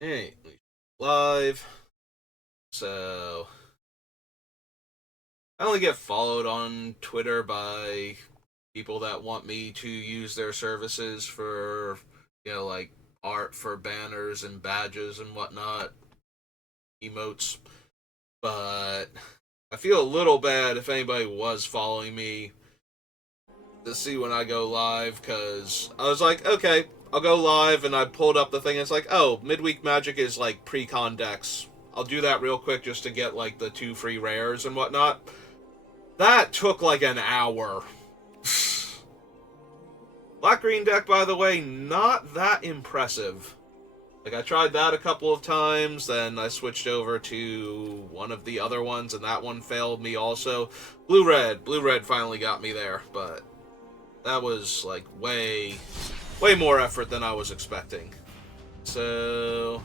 Hey, live. So I only get followed on Twitter by people that want me to use their services for, like art for banners and badges and whatnot, emotes. But I feel a little bad if anybody was following me to see when I go live, because I was like, okay, I'll go live, and I pulled up the thing, and it's like, oh, Midweek Magic is like pre-con decks. I'll do that real quick just to get like the 2 free rares and whatnot. That took like an hour. Black green deck, by the way, not that impressive. Like, I tried that a couple of times, then I switched over to one of the other ones, and that one failed me also. Blue red. Blue red finally got me there, but that was like way more effort than I was expecting. So,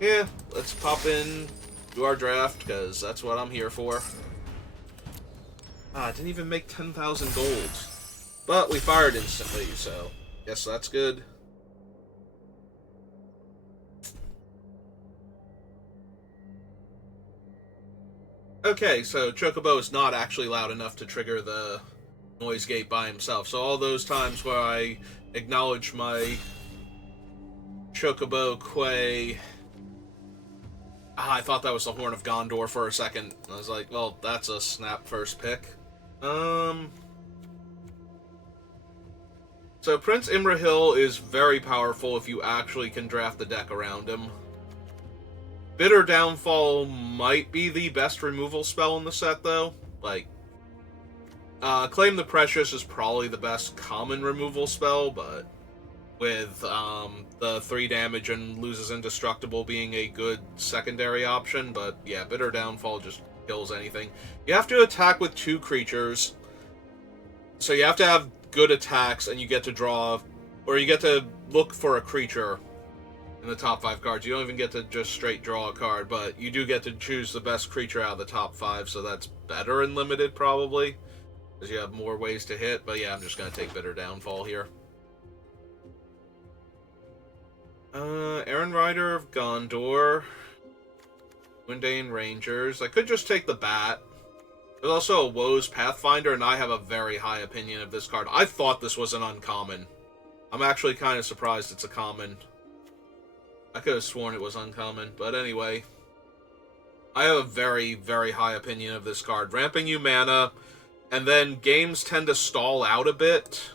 yeah, let's pop in, do our draft, because that's what I'm here for. I didn't even make 10,000 gold. But we fired instantly, so guess that's good. Okay, so Chocobo is not actually loud enough to trigger the noise gate by himself. So all those times where I acknowledge my Chocobo Quay, I thought that was the Horn of Gondor for a second. I was like, well, that's a snap first pick. Um, so Prince Imrahil is very powerful if you actually can draft the deck around him. Bitter Downfall might be the best removal spell in the set, though. Like, Claim the Precious is probably the best common removal spell, but with the 3 damage and loses Indestructible being a good secondary option. But yeah, Bitter Downfall just kills anything. You have to attack with 2 creatures, so you have to have good attacks, and you get to draw, or you get to look for a creature in the top 5 cards. You don't even get to just straight draw a card, but you do get to choose the best creature out of the top 5, so that's better in Limited, probably, because you have more ways to hit. But yeah, I'm just going to take Bitter Downfall here. Aaron Rider of Gondor. Windane Rangers. I could just take the Bat. There's also a Woes Pathfinder, and I have a very high opinion of this card. I thought this was an uncommon. I'm actually kind of surprised it's a common. I could have sworn it was uncommon, but anyway. I have a very high opinion of this card. Ramping you mana, and then games tend to stall out a bit,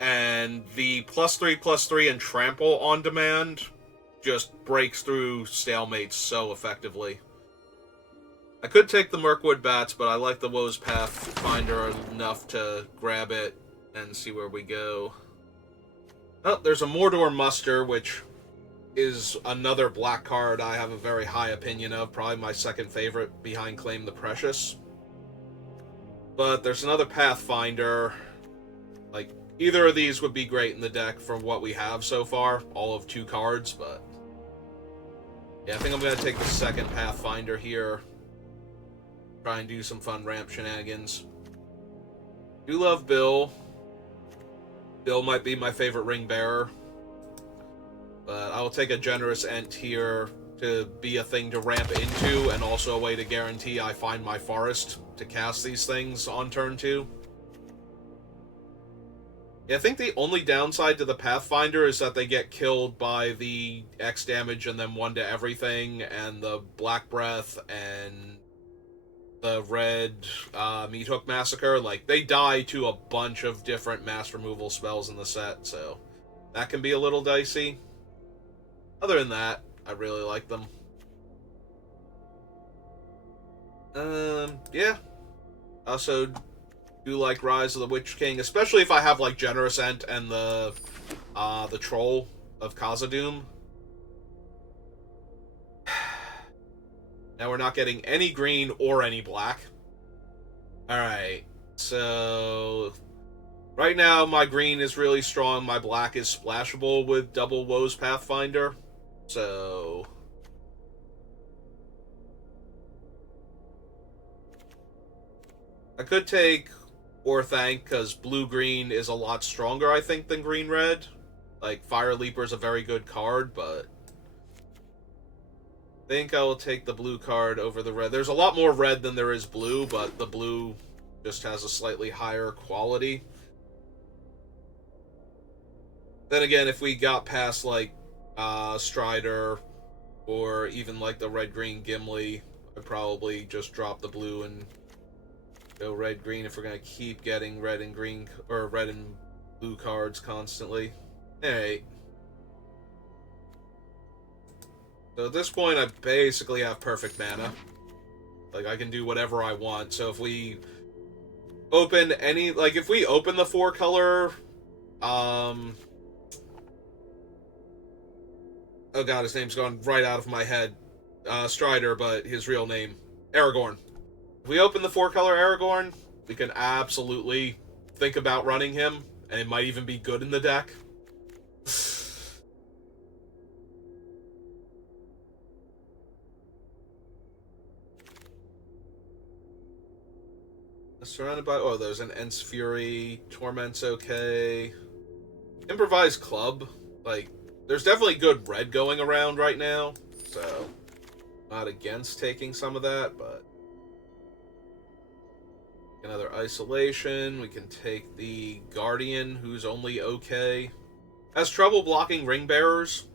and the +3/+3 and trample on demand just breaks through stalemates so effectively. I could take the Mirkwood Bats, but I like the Woes Pathfinder enough to grab it and see where we go. Oh, there's a Mordor Muster, which is another black card I have a very high opinion of, probably my second favorite behind Claim the Precious. But there's another Pathfinder. Like, either of these would be great in the deck from what we have so far, all of 2 cards, but yeah, I think I'm going to take the second Pathfinder here. Try and do some fun ramp shenanigans. Do love Bill. Bill might be my favorite ring bearer. But I will take a Generous Ent here to be a thing to ramp into, and also a way to guarantee I find my forest to cast these things on turn 2. Yeah, I think the only downside to the Pathfinder is that they get killed by the X damage and then 1 to everything, and the Black Breath and the Red Meat Hook Massacre. Like, they die to a bunch of different mass removal spells in the set, so that can be a little dicey. Other than that, I really like them. Yeah. Also do like Rise of the Witch King, especially if I have like Generous Ent and the Troll of Khazad-dûm. Now we're not getting any green or any black. Alright, so right now my green is really strong, my black is splashable with double Woes Pathfinder. So I could take Orthanc, because blue-green is a lot stronger, I think, than green-red. Like, Fire Leaper is a very good card, but I think I will take the blue card over the red. There's a lot more red than there is blue, but the blue just has a slightly higher quality. Then again, if we got past, like, Strider, or even, like, the red-green Gimli, I'd probably just drop the blue and go red-green if we're going to keep getting red and green, or red and blue cards constantly. Alright. So at this point, I basically have perfect mana. Like, I can do whatever I want. So if we open any... Like, if we open the 4-color... Oh god, his name's gone right out of my head. Strider, but his real name. Aragorn. If we open the 4-color Aragorn, we can absolutely think about running him, and it might even be good in the deck. Surrounded by... Oh, there's an Ents Fury. Torment's okay. Improvised Club. Like, there's definitely good red going around right now, so not against taking some of that, but another Isolation. We can take the Guardian, who's only okay. Has trouble blocking Ring Bearers.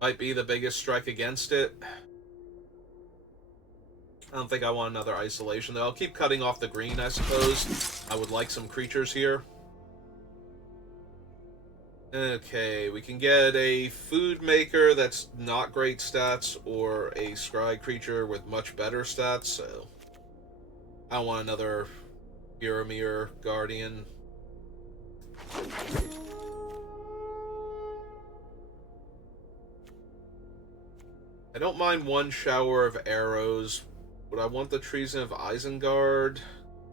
Might be the biggest strike against it. I don't think I want another Isolation, though. I'll keep cutting off the green, I suppose. I would like some creatures here. Okay, we can get a Food Maker that's not great stats, or a Scry creature with much better stats, so I don't want another Boromir Guardian. I don't mind one Shower of Arrows. Would I want the Treason of Isengard?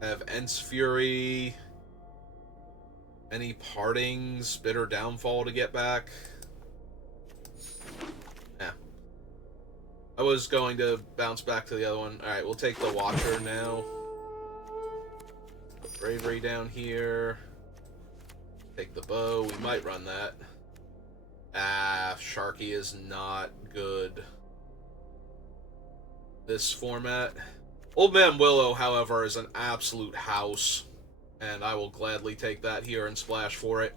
I have Ents Fury. Any Partings, Bitter Downfall to get back? Yeah. I was going to bounce back to the other one. Alright, we'll take the Watcher now. Put Bravery down here. Take the Bow. We might run that. Ah, Sharky is not good. This format. Old Man Willow, however, is an absolute house. And I will gladly take that here and splash for it.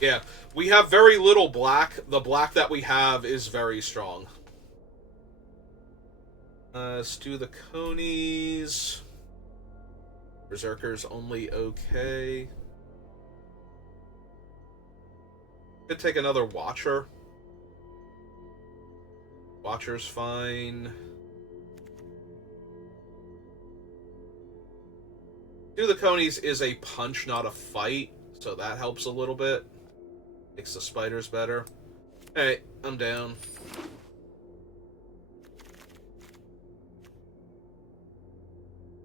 Yeah, we have very little black. The black that we have is very strong. Let's do the Conies. Berserker's only okay. Could take another Watcher. Watcher's fine. Do the Conies is a punch, not a fight, so that helps a little bit. Makes the spiders better. Alright, I'm down.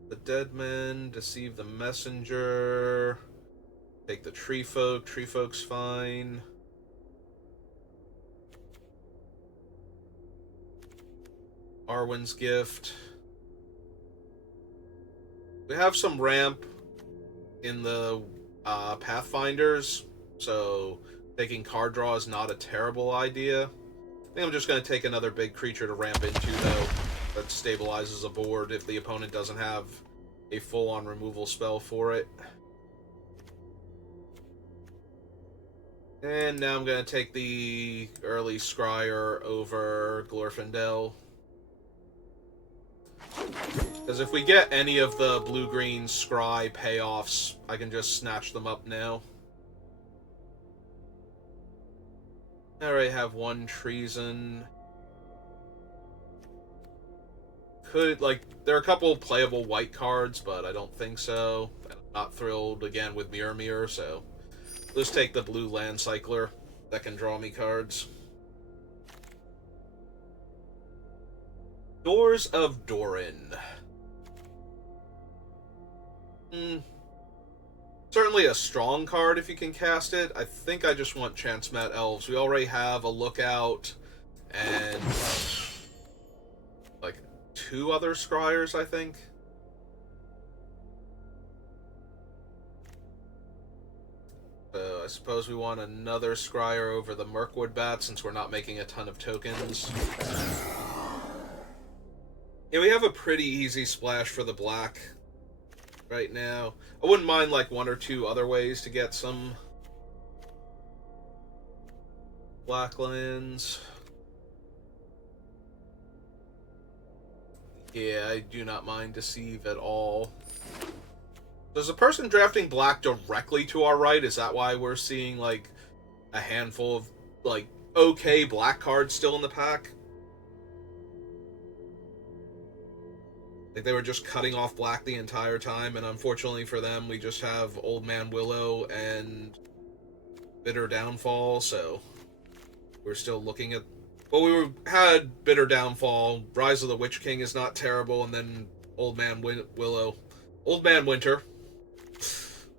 The Deadmen, Deceive the Messenger. Take the Tree Folk. Tree Folk's fine. Arwen's Gift. We have some ramp in the Pathfinders, so taking card draw is not a terrible idea. I think I'm just going to take another big creature to ramp into, though, that stabilizes a board if the opponent doesn't have a full-on removal spell for it. And now I'm going to take the early Scryer over Glorfindel. Because if we get any of the blue-green Scry payoffs, I can just snatch them up now. I already have one Treason. Could, like, there are a couple playable white cards, but I don't think so. I'm not thrilled, again, with Mirror, so let's take the blue Land Cycler that can draw me cards. Doors of Doran. Certainly a strong card if you can cast it. I think I just want Chance-Mat Elves. We already have a Lookout and like 2 other Scryers, I think. So I suppose we want another Scryer over the Mirkwood Bat since we're not making a ton of tokens. Yeah, we have a pretty easy splash for the black right now. I wouldn't mind like one or two other ways to get some black lands. Yeah, I do not mind Deceive at all. Does the person drafting black directly to our right, is that why we're seeing, like, a handful of, like, okay black cards still in the pack? Like, they were just cutting off black the entire time, and unfortunately for them, we just have Old Man Willow and Bitter Downfall, so we're still looking at... Well, had Bitter Downfall, Rise of the Witch King is not terrible, and then Old Man Willow. Old Man Winter.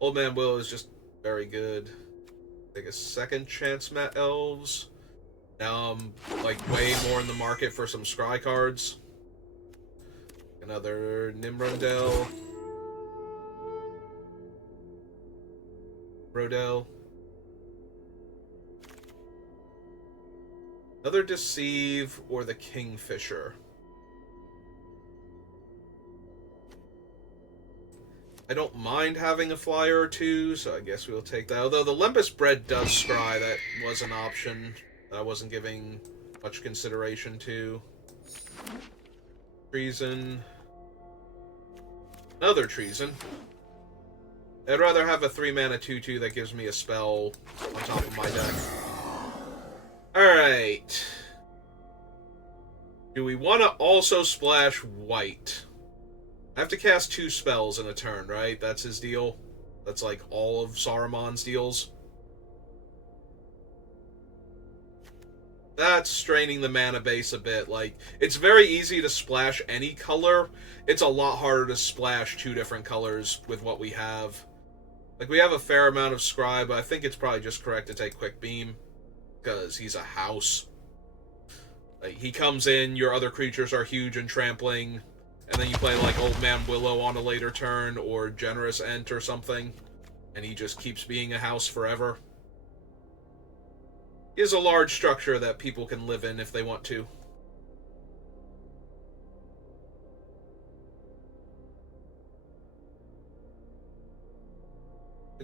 Old Man Willow is just very good. Take a second chance, Matt Elves. Now I'm, like, way more in the market for some Scry cards. Another Nimrundel. Rodell. Another Deceive or the Kingfisher. I don't mind having a flyer or two, so I guess we'll take that. Although the Lembas Bread does scry, that was an option that I wasn't giving much consideration to. Treason. Another Treason. I'd rather have a 3-mana 2/2 that gives me a spell on top of my deck. Alright. Do we want to also splash white? I have to cast 2 spells in a turn, right? That's his deal. That's like all of Saruman's deals. That's straining the mana base a bit. Like, it's very easy to splash any color. It's a lot harder to splash 2 different colors with what we have. Like, we have a fair amount of Scry, but I think it's probably just correct to take Quick Beam. Because he's a house. Like, he comes in, your other creatures are huge and trampling, and then you play, like, Old Man Willow on a later turn, or Generous Ent or something, and he just keeps being a house forever. He is a large structure that people can live in if they want to.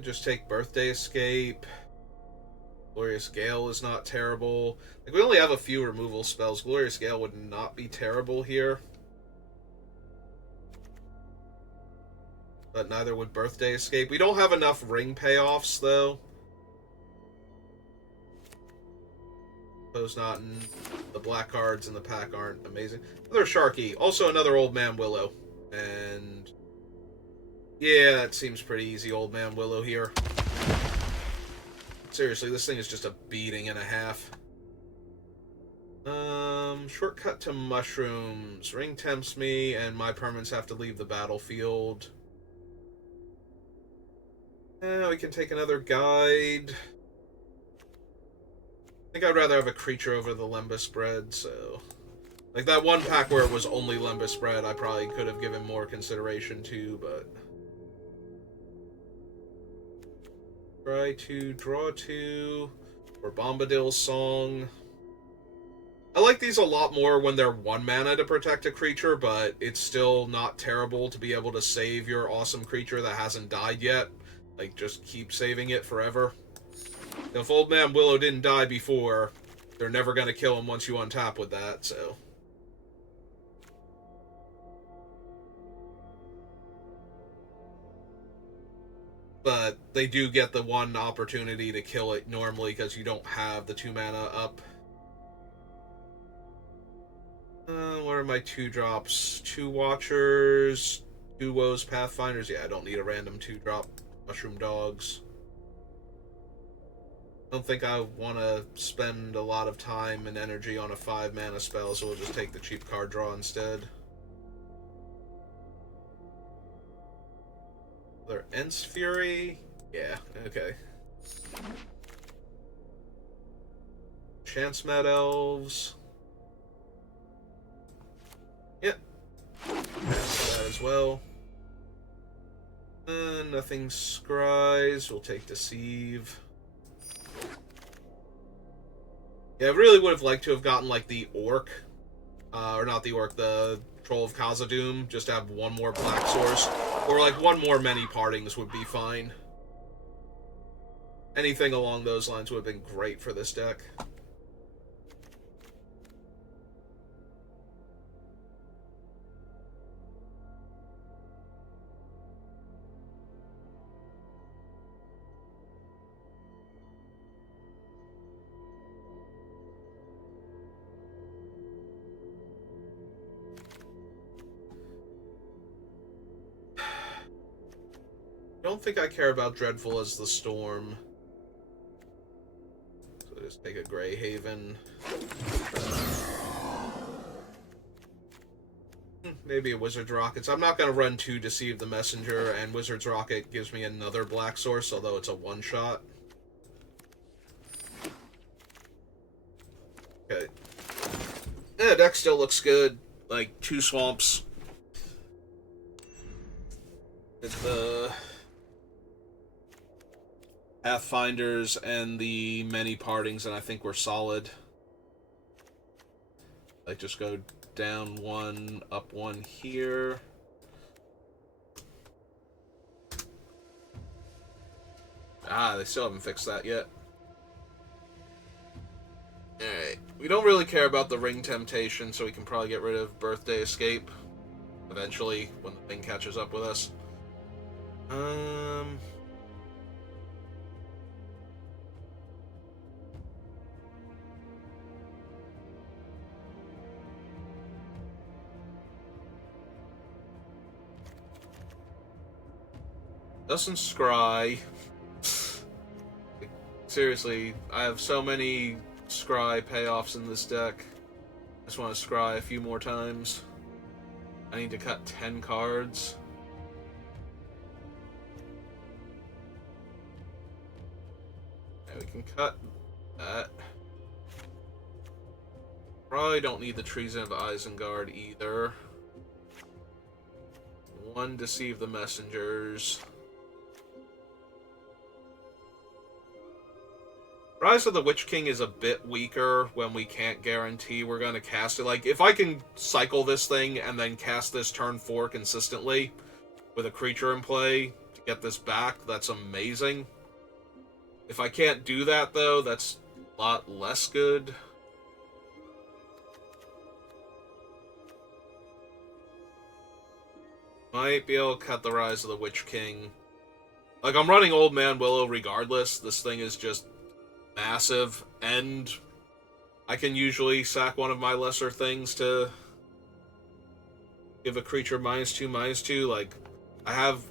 Just take Birthday Escape. Glorious Gale is not terrible. Like, we only have a few removal spells. Glorious Gale would not be terrible here. But neither would Birthday Escape. We don't have enough ring payoffs, though. Those not in the black cards in the pack aren't amazing. Another Sharky. Also another Old Man Willow. And... yeah, that seems pretty easy, Old Man Willow here. Seriously, this thing is just a beating and a half. Shortcut to Mushrooms. Ring tempts me, and my permanents have to leave the battlefield. We can take another Guide. I think I'd rather have a creature over the Lembas Bread, so... like, that one pack where it was only Lembas Bread, I probably could have given more consideration to, but... try to draw 2, or Bombadil's Song. I like these a lot more when they're 1 mana to protect a creature, but it's still not terrible to be able to save your awesome creature that hasn't died yet. Like, just keep saving it forever. Now, if Old Man Willow didn't die before, they're never going to kill him once you untap with that, so... but they do get the one opportunity to kill it normally because you don't have the 2 mana up. What are my 2-drops? 2 Watchers, 2 Woes Pathfinders. Yeah, I don't need a random 2-drop Mushroom Dogs. I don't think I want to spend a lot of time and energy on a 5 mana spell, so we'll just take the cheap card draw instead. Their Ents Fury? Yeah, okay. Chance Mad Elves. Yep. That as well. Nothing scries. We'll take Deceive. Yeah, I really would have liked to have gotten, like, the Orc. Or not the Orc, the Troll of Khazad-dûm. Just to have one more Black Source. Or, like, one more Many Partings would be fine. Anything along those lines would have been great for this deck. I don't think I care about Dreadful as the Storm. So just take a Grey Haven. Maybe a Wizard's Rockets. I'm not going to run 2 Deceive the Messenger, and Wizard's Rocket gives me another Black Source, although it's a one-shot. Okay. Yeah, deck still looks good. Like, 2 Swamps. It's the Pathfinders and the Many Partings, and I think we're solid. Like, just go down 1, up 1 here. Ah, they still haven't fixed that yet. Alright. We don't really care about the Ring Temptation, so we can probably get rid of Birthday Escape. Eventually, when the thing catches up with us. Doesn't scry. Seriously, I have so many scry payoffs in this deck. I just want to scry a few more times. I need to cut 10 cards. Okay, we can cut that. Probably don't need the Treason of Isengard either. 1 Deceive the Messengers. Rise of the Witch King is a bit weaker when we can't guarantee we're going to cast it. Like, if I can cycle this thing and then cast this turn 4 consistently with a creature in play to get this back, that's amazing. If I can't do that, though, that's a lot less good. Might be able to cut the Rise of the Witch King. Like, I'm running Old Man Willow regardless. This thing is just massive, and I can usually sack one of my lesser things to give a creature -2/-2. Like, I have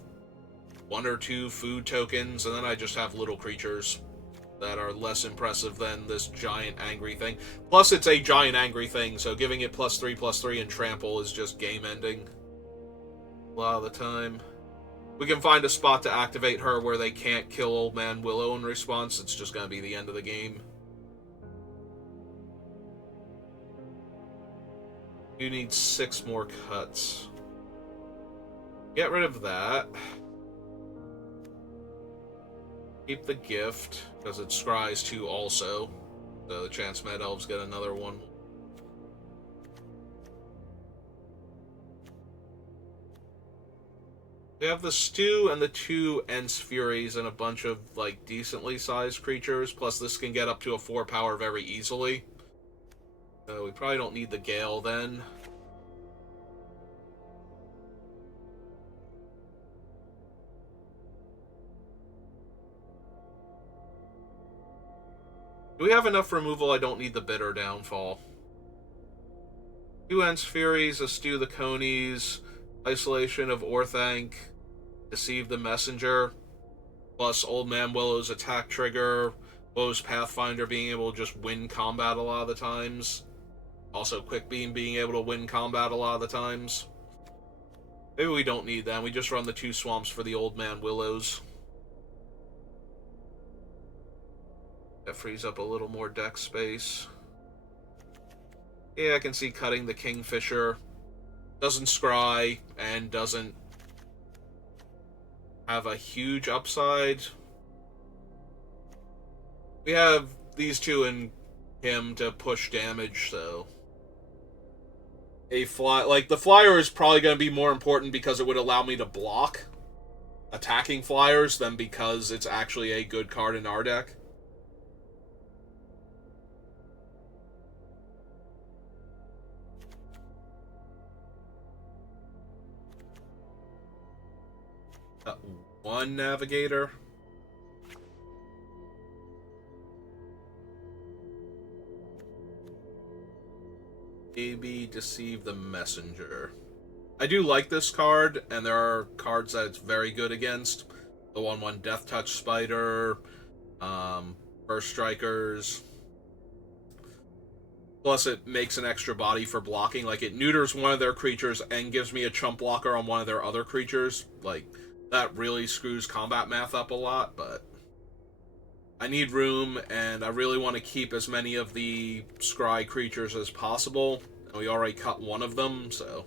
1 or 2 food tokens, and then I just have little creatures that are less impressive than this giant angry thing. Plus, it's a giant angry thing, so giving it +3/+3 and trample is just game ending a lot of the time. We can find a spot to activate her where they can't kill Old Man Willow in response. It's just going to be the end of the game. You need 6 more cuts. Get rid of that. Keep the gift, because it scries 2 also. So the Chance Mad Elves get another 1. We have the Stew and the 2 Ents Furies and a bunch of, like, decently sized creatures, plus this can get up to a 4 power very easily. So we probably don't need the Gale then. Do we have enough removal? I don't need the Bitter Downfall. 2 Ents Furies, a Stew the Conies, Isolation of Orthanc, Deceive the Messenger, plus Old Man Willow's attack trigger, Woe's Pathfinder being able to just win combat a lot of the times. Also Quick Beam being able to win combat a lot of the times. Maybe we don't need that. We just run the 2 swamps for the Old Man Willows. That frees up a little more deck space. Yeah, I can see cutting the Kingfisher. Doesn't scry, and doesn't have a huge upside. We have these two in him to push damage, so a the flyer is probably going to be more important because it would allow me to block attacking flyers than because it's actually a good card in our deck. One navigator. Maybe Deceive the Messenger. I do like this card, and there are cards that it's very good against. The 1/1 Death Touch Spider, Burst Strikers. Plus, it makes an extra body for blocking. Like, it neuters one of their creatures and gives me a chump blocker on one of their other creatures. Like, that really screws combat math up a lot, but I need room, and I really want to keep as many of the scry creatures as possible. And we already cut one of them, so...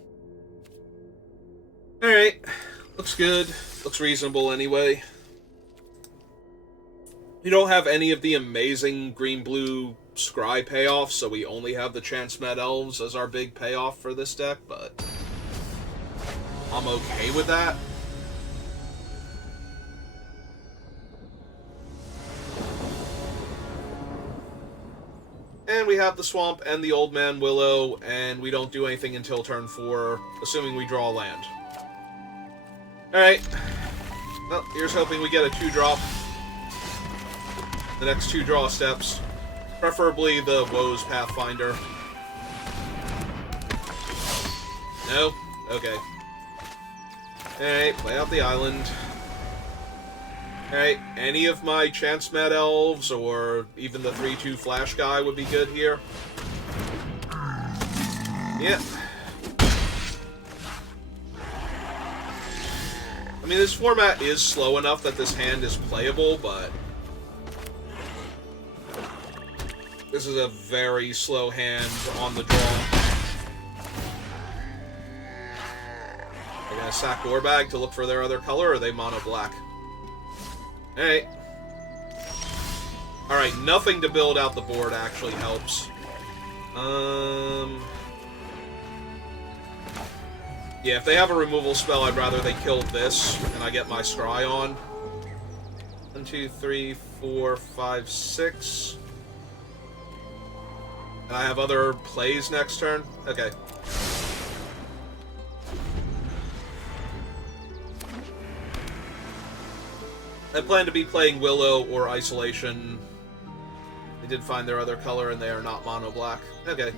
Alright. Looks good. Looks reasonable anyway. We don't have any of the amazing green-blue scry payoffs, so we only have the Chance-Met Elves as our big payoff for this deck, but I'm okay with that. And we have the Swamp and the Old Man Willow, and we don't do anything until turn 4, assuming we draw land. Alright. Well, here's hoping we get a 2-drop. The next 2 draw steps. Preferably the Woes Pathfinder. No? Okay. Alright, play out the island. Alright, any of my Chance-Met Elves, or even the 3/2 Flash guy would be good here. Yeah. I mean, this format is slow enough that this hand is playable, but this is a very slow hand on the draw. They're gonna sack Gorbag to look for their other color, or are they mono black? Alright. Alright, nothing to build out the board actually helps. Yeah, if they have a removal spell, I'd rather they kill this, and I get my scry on. 1, 2, 3, 4, 5, 6. And I have other plays next turn? Okay. I plan to be playing Willow or Isolation. They did find their other color, and they are not mono black. Okay.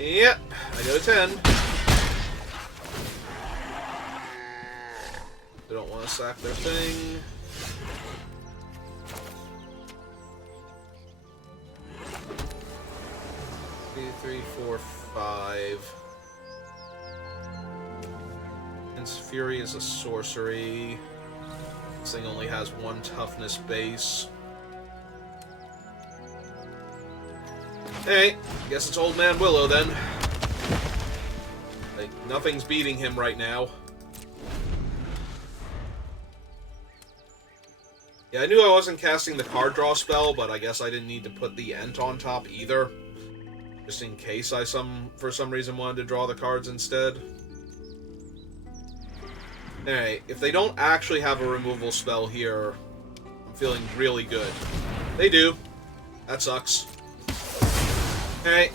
Yep, I go to 10. They don't want to sack their thing. Two, 3, 4, 5. Fury is a sorcery. This thing only has 1 toughness base. Hey, guess it's Old Man Willow then. Like, nothing's beating him right now. Yeah, I knew I wasn't casting the card draw spell, but I guess I didn't need to put the Ent on top either. Just in case I for some reason wanted to draw the cards instead. Alright, if they don't actually have a removal spell here, I'm feeling really good. They do. That sucks. Alright,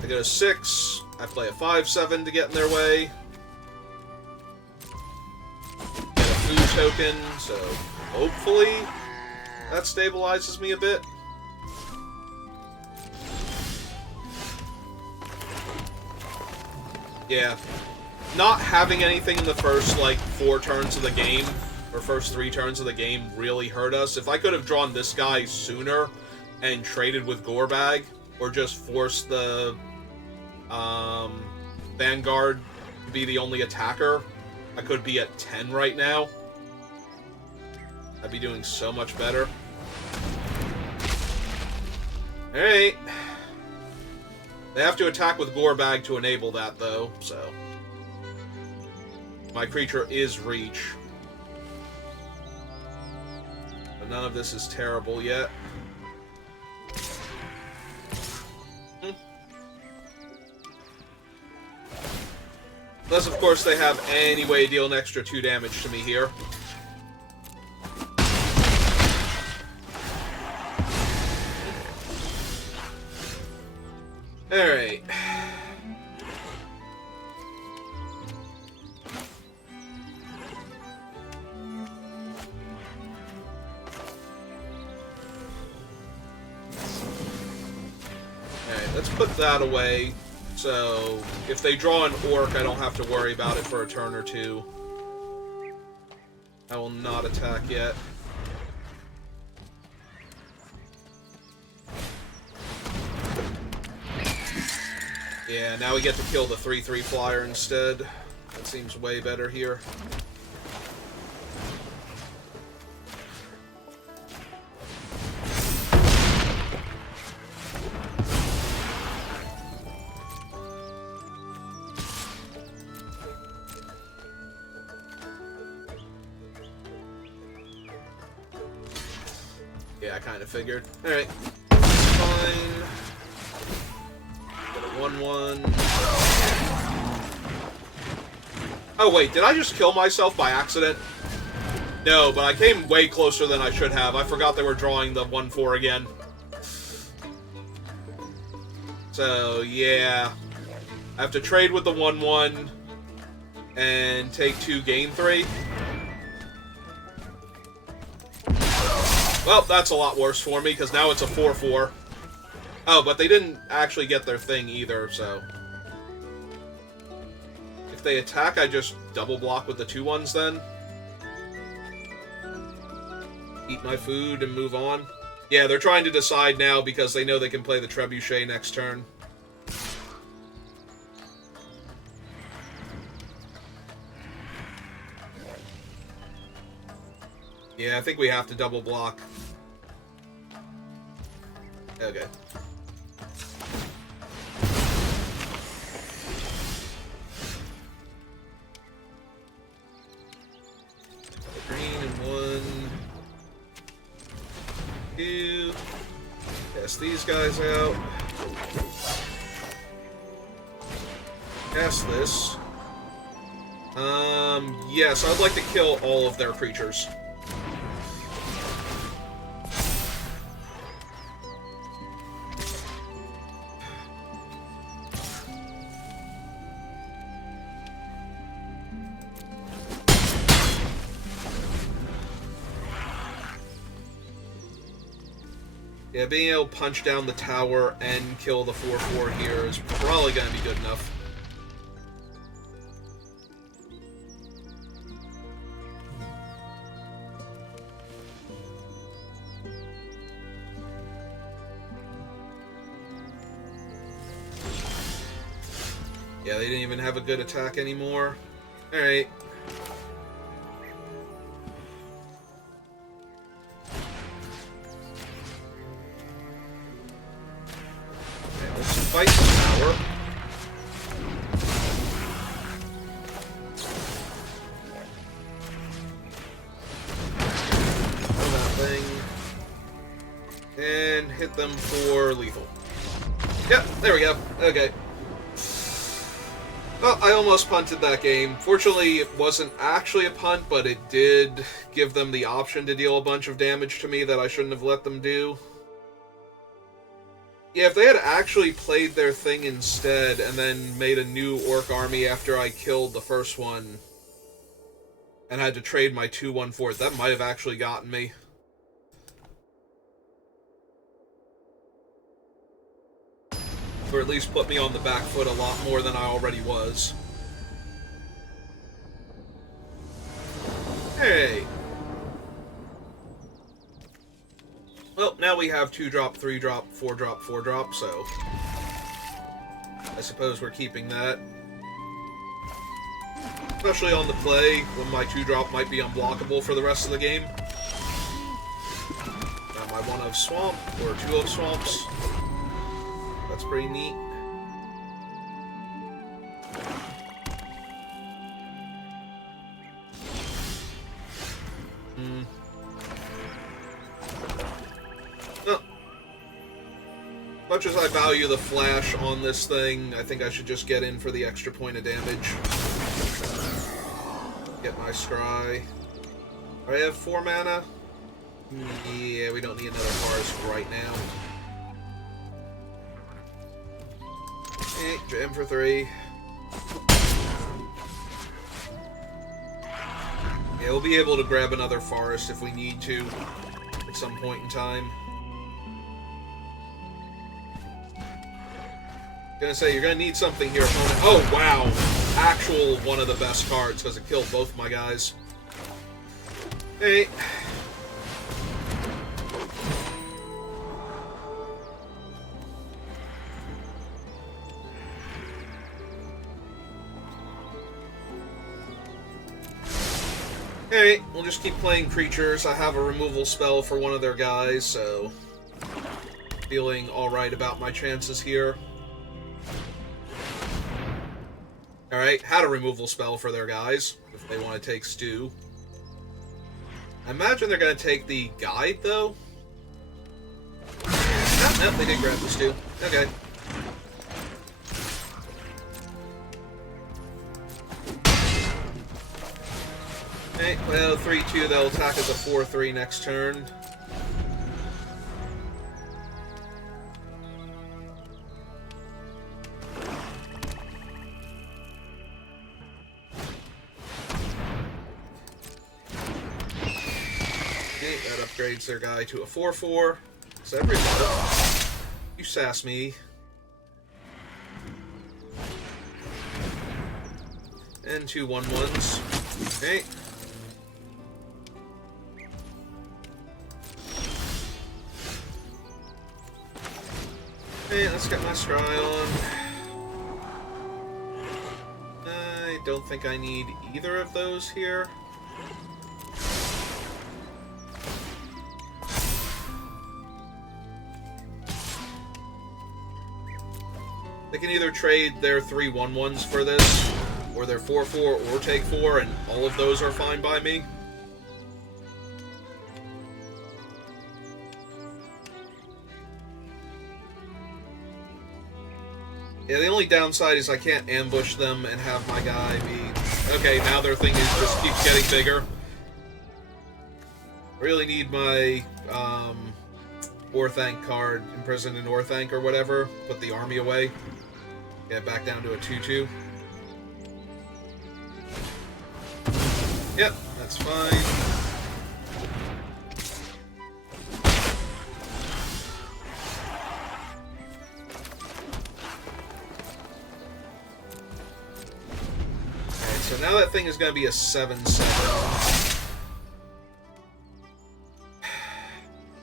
I go to 6. I play a 5/7 to get in their way. Get a food token, so hopefully that stabilizes me a bit. Yeah. Not having anything in the first, 4 turns of the game, or first 3 turns of the game, really hurt us. If I could have drawn this guy sooner and traded with Gorbag, or just forced the Vanguard to be the only attacker, I could be at 10 right now. I'd be doing so much better. Alright. They have to attack with Gorbag to enable that, though, so... My creature is reach. But none of this is terrible yet. Unless, of course, they have any way to deal an extra 2 damage to me here. Alright. Alright, let's put that away. So, if they draw an orc, I don't have to worry about it for a turn or two. I will not attack yet. Yeah, now we get to kill the 3/3 flyer instead. That seems way better here. Yeah, I kind of figured. Alright. Fine. Get a 1/1. Oh, wait, did I just kill myself by accident? No, but I came way closer than I should have. I forgot they were drawing the 1/4 again. So, yeah. I have to trade with the 1/1 and take 2, gain 3. Well, that's a lot worse for me, because now it's a 4/4. Oh, but they didn't actually get their thing either, so... If they attack, I just double block with the 2/1s then? Eat my food and move on? Yeah, they're trying to decide now because they know they can play the Trebuchet next turn. Yeah, I think we have to double block. Okay. Green and 1, 2. Cast these guys out. Cast this. Yes, I'd like to kill all of their creatures. Yeah, being able to punch down the tower and kill the 4/4 here is probably going to be good enough. Yeah, they didn't even have a good attack anymore. Alright. Fight the tower. Kill that thing. And hit them for lethal. Yep, there we go. Okay. Well, I almost punted that game. Fortunately, it wasn't actually a punt, but it did give them the option to deal a bunch of damage to me that I shouldn't have let them do. Yeah, if they had actually played their thing instead and then made a new orc army after I killed the first one and had to trade my 2/1 for it, that might have actually gotten me. Or at least put me on the back foot a lot more than I already was. Hey! Well, now we have 2-drop, 3-drop, 4-drop, 4-drop, so... I suppose we're keeping that. Especially on the play, when my 2-drop might be unblockable for the rest of the game. Now my 1 of Swamp, or 2 of Swamps. That's pretty neat. Well, much as I value the flash on this thing, I think I should just get in for the extra point of damage. Get my scry. I have 4 mana. Yeah, we don't need another forest right now. Okay, jam for 3. Yeah, we'll be able to grab another forest if we need to at some point in time. Gonna say, you're gonna need something here, opponent. Oh, wow! Actual one of the best cards, because it killed both my guys. Hey. Alright, we'll just keep playing creatures. I have a removal spell for one of their guys, so feeling alright about my chances here. Alright, had a removal spell for their guys, if they want to take Stew. I imagine they're going to take the Guide, though. No, they did grab the Stew. Okay. Okay, well, 3-2, they'll attack as a 4-3 next turn. Okay, that upgrades their guy to a 4-4. So everybody, you sass me. And 2 1-1s. Okay. Okay, let's get my scry on. I don't think I need either of those here. They can either trade their 3 1-1s for this, or their 4-4, or take 4, and all of those are fine by me. Yeah, the only downside is I can't ambush them and have my guy be... Okay, now their thing is just keeps getting bigger. I really need my Orthanc card, Imprisoned in Orthanc or whatever. Put the army away. Get back down to a 2-2. Yep, that's fine. So now that thing is going to be a 7-7.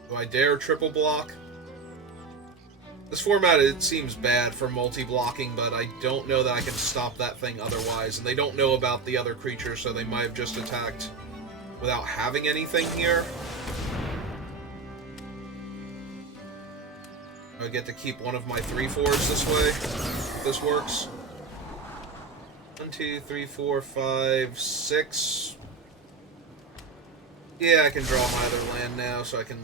Do I dare triple block? This format, it seems bad for multi-blocking, but I don't know that I can stop that thing otherwise. And they don't know about the other creatures, so they might have just attacked without having anything here. I get to keep one of my 3-4s this way, if this works. 1, 2, 3, 4, 5, 6. Yeah, I can draw my other land now, so I can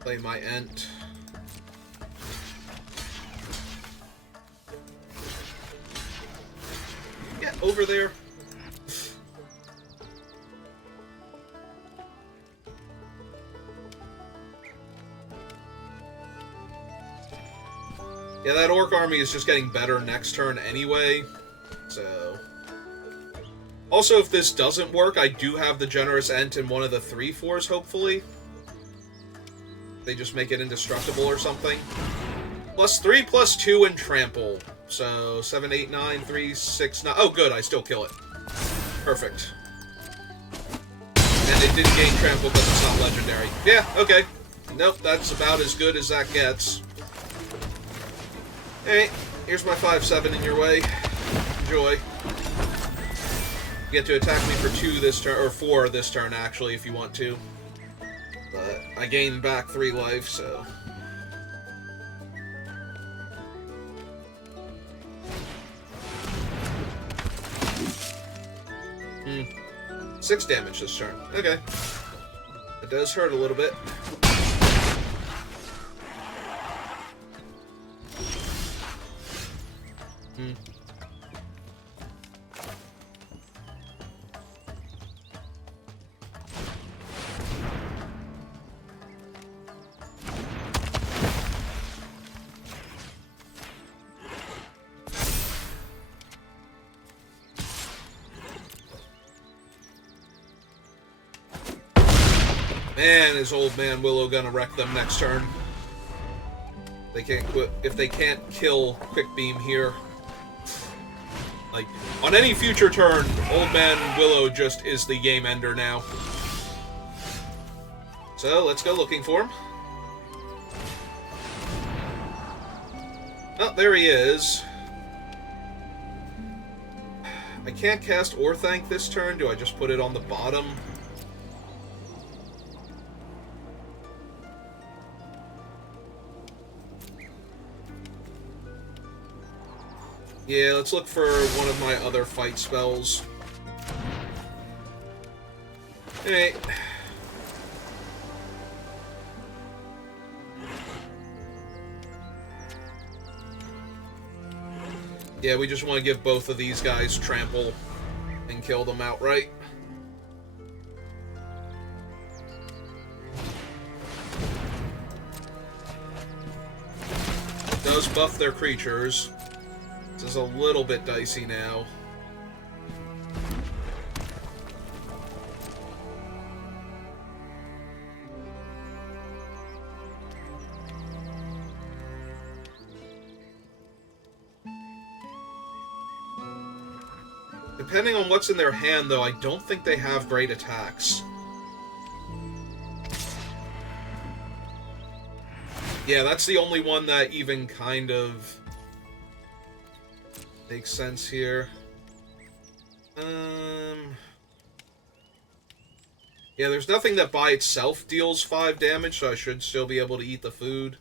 play my Ent. Yeah, over there. Yeah, that Orc army is just getting better next turn anyway. So, also, if this doesn't work, I do have the Generous Ent in one of the 3-4s, hopefully. They just make it indestructible or something. +3, +2, and Trample. So, 7, 8, 9, 3, 6, 9... Oh, good, I still kill it. Perfect. And it did gain Trample because it's not legendary. Yeah, okay. Nope, that's about as good as that gets. Hey, here's my 5-7 in your way. Enjoy. You get to attack me for 2 this turn, or 4 this turn, actually, if you want to. But I gained back 3 life, so... 6 damage this turn. Okay. It does hurt a little bit. Man, is Old Man Willow gonna wreck them next turn? They can't quit if they can't kill Quick Beam here. Like, on any future turn, Old Man Willow just is the game ender now. So, let's go looking for him. Oh, there he is. I can't cast Orthanc this turn. Do I just put it on the bottom? Yeah, let's look for one of my other fight spells. Hey. Yeah, we just want to give both of these guys trample and kill them outright. It does buff their creatures. This is a little bit dicey now. Depending on what's in their hand, though, I don't think they have great attacks. Yeah, that's the only one that even kind of makes sense here. Yeah, there's nothing that by itself deals 5 damage, so I should still be able to eat the food.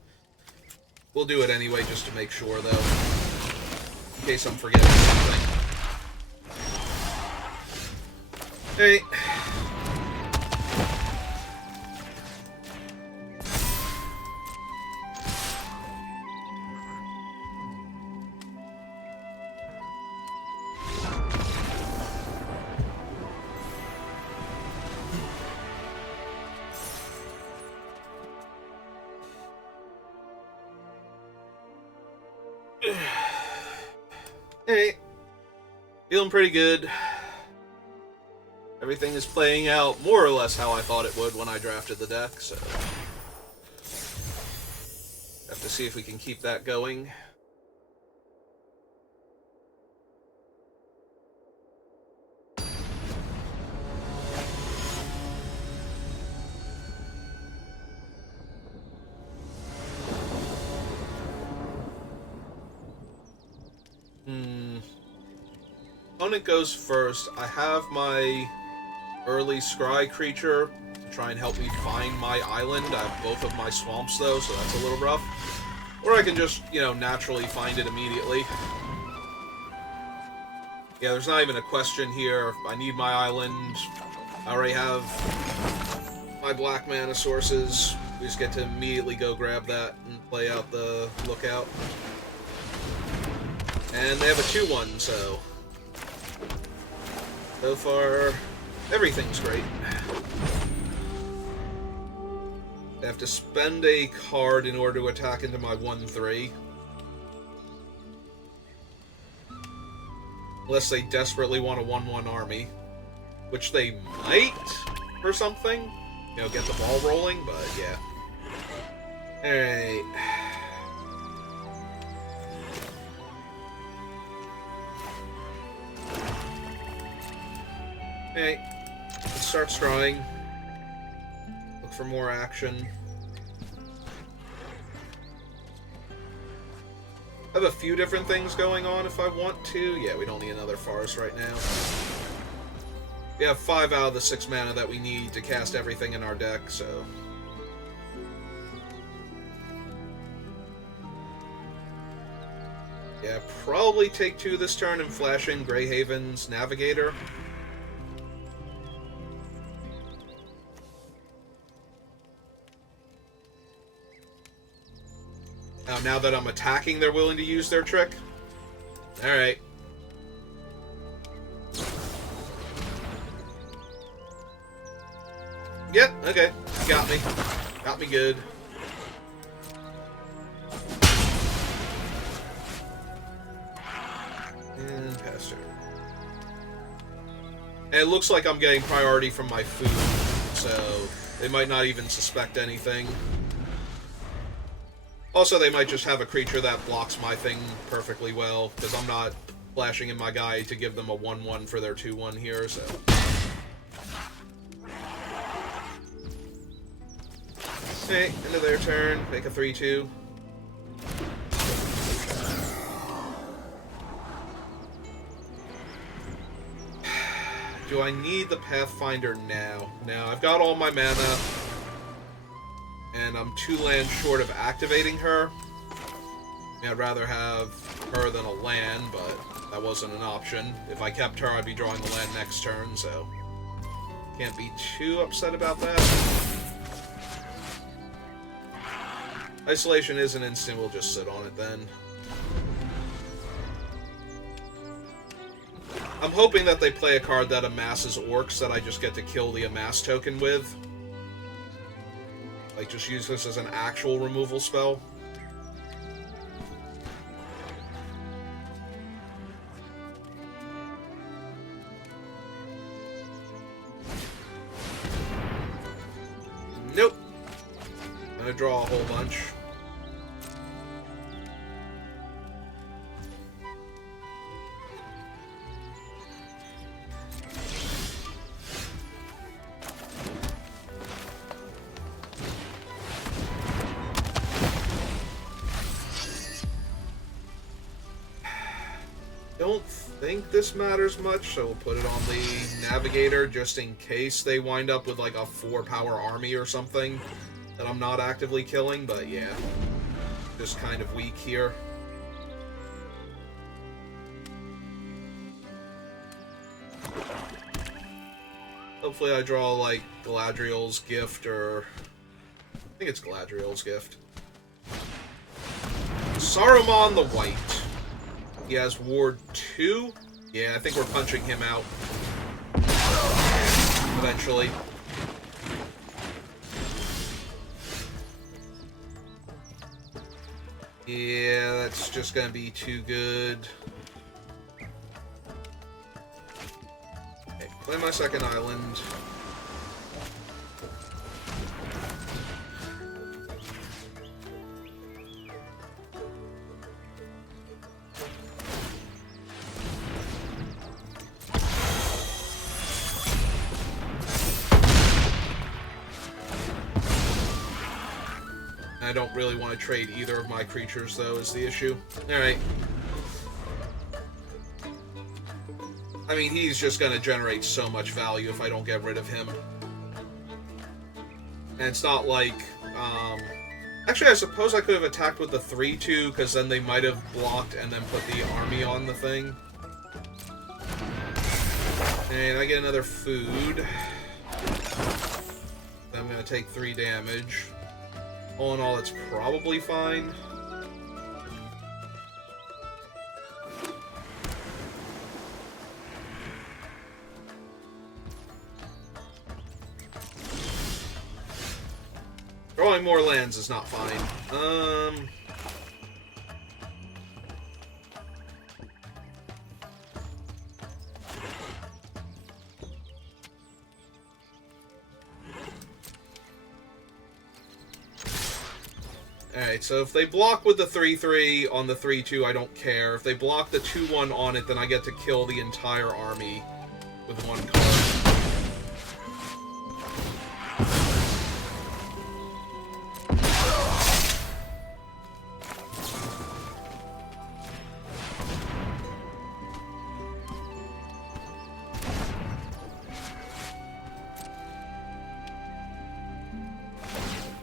We'll do it anyway, just to make sure, though. In case I'm forgetting something. Hey. Hey. Feeling pretty good. Everything is playing out more or less how I thought it would when I drafted the deck, so have to see if we can keep that going. Opponent goes first. I have my early scry creature to try and help me find my island. I have both of my swamps, though, so that's a little rough. Or I can just, you know, naturally find it immediately. Yeah, there's not even a question here. I need my island. I already have my black mana sources. We just get to immediately go grab that and play out the lookout. And they have a 2/1, so far, everything's great. I have to spend a card in order to attack into my 1/3. Unless they desperately want a 1/1 army. Which they might, or something. You know, get the ball rolling, but yeah. Alright. Okay, let's start scrying. Look for more action. I have a few different things going on if I want to. Yeah, we don't need another forest right now. We have 5 out of the 6 mana that we need to cast everything in our deck, so... Yeah, probably take 2 this turn and flash in Greyhaven's Navigator. Oh, now that I'm attacking, they're willing to use their trick? Alright. Yep, okay. Got me. Got me good. And pass turn. And it looks like I'm getting priority from my food, so they might not even suspect anything. Also, they might just have a creature that blocks my thing perfectly well, because I'm not flashing in my guy to give them a 1-1 for their 2-1 here, so... Okay, end of their turn, make a 3-2. Do I need the Pathfinder now? No, I've got all my mana, and I'm 2 lands short of activating her. I'd rather have her than a land, but that wasn't an option. If I kept her, I'd be drawing the land next turn, so can't be too upset about that. Isolation is an instant, we'll just sit on it then. I'm hoping that they play a card that amasses orcs that I just get to kill the amass token with. Like, just use this as an actual removal spell. Nope. I'm gonna draw a whole bunch. Don't think this matters much, so we'll put it on the Navigator just in case they wind up with like a 4-power army or something that I'm not actively killing, but yeah, just kind of weak here. Hopefully I draw like Galadriel's Gift, or I think it's Galadriel's Gift. Saruman the White. He has Ward 2. Yeah, I think we're punching him out. Eventually. Yeah, that's just gonna be too good. Okay, play my second island. I don't really want to trade either of my creatures, though, is the issue. Alright. I mean, he's just going to generate so much value if I don't get rid of him. And it's not like... Actually, I suppose I could have attacked with the 3-2, because then they might have blocked and then put the army on the thing. And I get another food. I'm going to take 3 damage. All in all, it's probably fine. Drawing more lands is not fine. Alright, so if they block with the 3-3 on the 3-2, I don't care. If they block the 2-1 on it, then I get to kill the entire army with 1 card.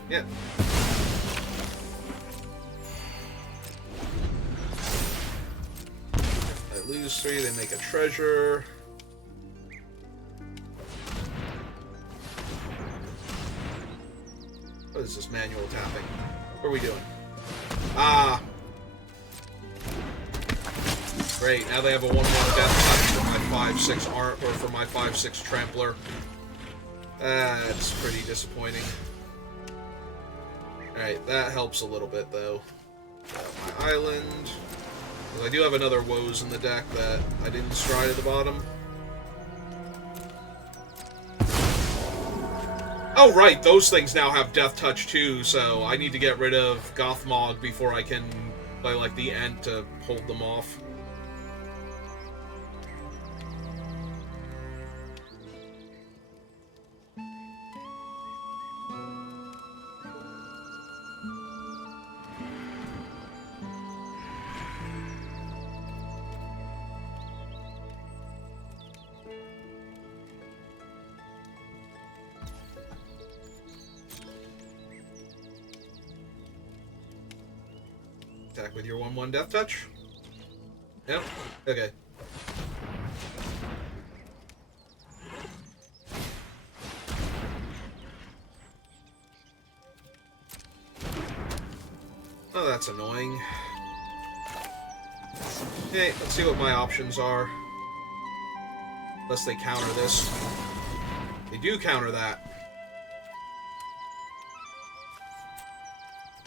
Yeah. Lose 3, they make a treasure. What is this manual tapping? What are we doing? Ah. Great, now they have a 1-1 death touch for my 5-6 art, or for my 5-6 trampler. That's pretty disappointing. Alright, that helps a little bit, though. My island. I do have another woes in the deck that I didn't stride at the bottom. Oh, right, those things now have Death Touch, too, so I need to get rid of Gothmog before I can play, like, the Ent to hold them off. Attack with your 1-1 Death Touch? Yep. Okay. Oh, that's annoying. Okay, let's see what my options are. Unless they counter this. They do counter that.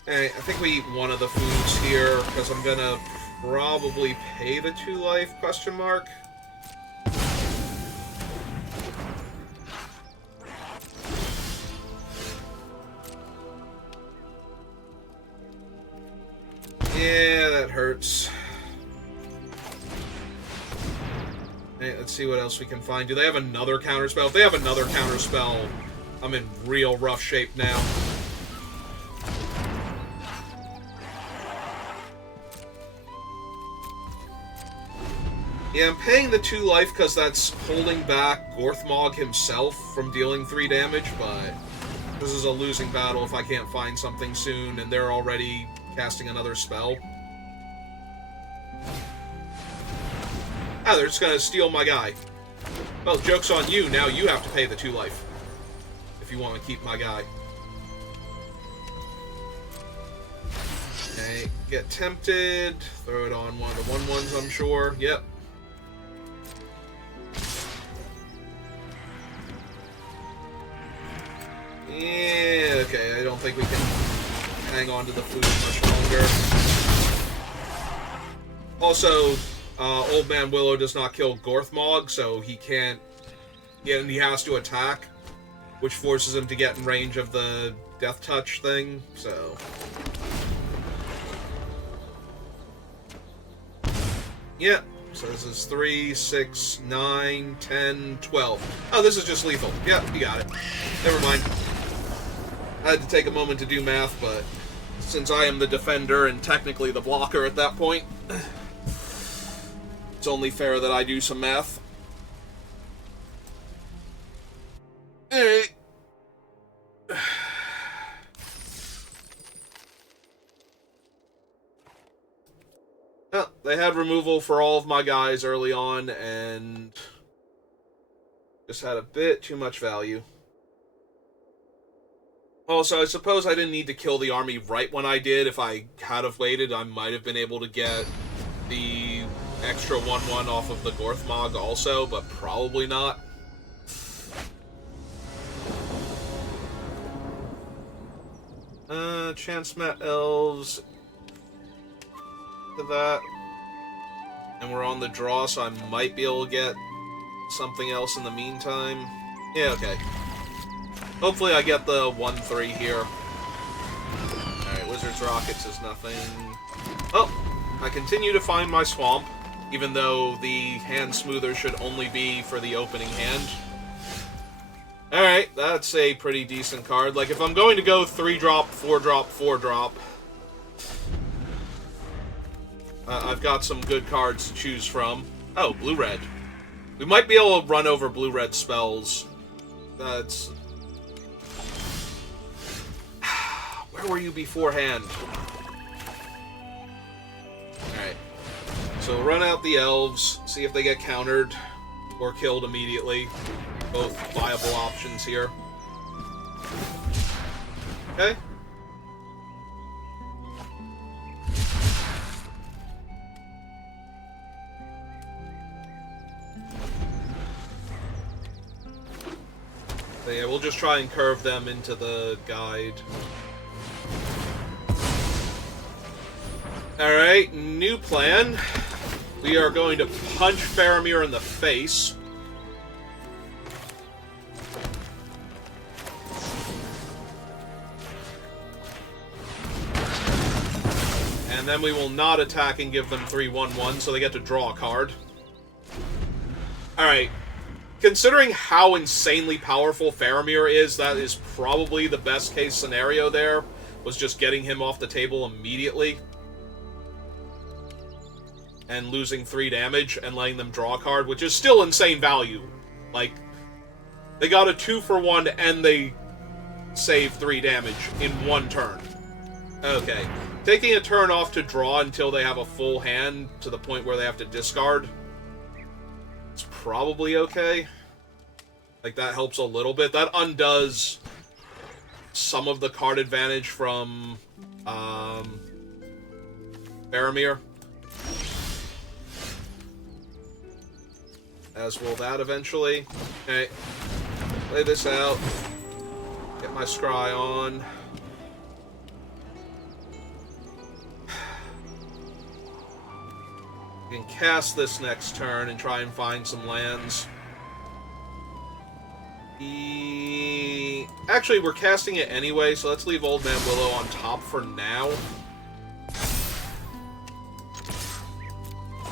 Hey, I think we eat one of the foods here, because I'm gonna probably pay the 2 life, question mark. Yeah, that hurts. Hey, let's see what else we can find. Do they have another counterspell? If they have another counterspell, I'm in real rough shape now. Yeah, I'm paying the 2 life because that's holding back Gorthmog himself from dealing 3 damage, but this is a losing battle if I can't find something soon, and they're already casting another spell. Ah, they're just gonna steal my guy. Well, joke's on you, now you have to pay the 2 life. If you want to keep my guy. Okay, get tempted, throw it on one of the 1-1s, I'm sure. Yep. Yeah, okay, I don't think we can hang on to the food much longer. Also, Old Man Willow does not kill Gorthmog, so he can't... Yeah, and he has to attack, which forces him to get in range of the Death Touch thing, so... Yeah, so this is 3, 6, 9, 10, 12. Oh, this is just lethal. Yep, you got it. Never mind. I had to take a moment to do math, but since I am the defender and technically the blocker at that point, it's only fair that I do some math. Alright. Well, they had removal for all of my guys early on, and just had a bit too much value. Also, I suppose I didn't need to kill the army right when I did. If I had have waited, I might have been able to get the extra 1-1 off of the Gorthmog also, but probably not. Chance-met elves. To that. And we're on the draw, so I might be able to get something else in the meantime. Yeah, okay. Hopefully I get the 1-3 here. Alright, Wizard's Rockets is nothing. Oh, I continue to find my swamp, even though the hand smoother should only be for the opening hand. Alright, that's a pretty decent card. Like, if I'm going to go 3-drop, 4-drop, 4-drop, I've got some good cards to choose from. Oh, blue-red. We might be able to run over blue-red spells. That's... Where were you beforehand? Alright. So we'll run out the elves, see if they get countered or killed immediately. Both viable options here. Okay. But yeah, we'll just try and curve them into the guide. Alright, new plan. We are going to punch Faramir in the face. And then we will not attack and give them 3/1/1, so they get to draw a card. Alright. Considering how insanely powerful Faramir is, that is probably the best case scenario there, was just getting him off the table immediately. And losing 3 damage and letting them draw a card, which is still insane value. Like, they got a 2-for-1 and they save 3 damage in 1 turn. Okay. Taking a turn off to draw until they have a full hand to the point where they have to discard. It's probably okay. Like, that helps a little bit. That undoes some of the card advantage from Faramir. As will that eventually. Okay. Lay this out. Get my scry on. Can cast this next turn and try and find some lands. Actually, we're casting it anyway, so let's leave Old Man Willow on top for now.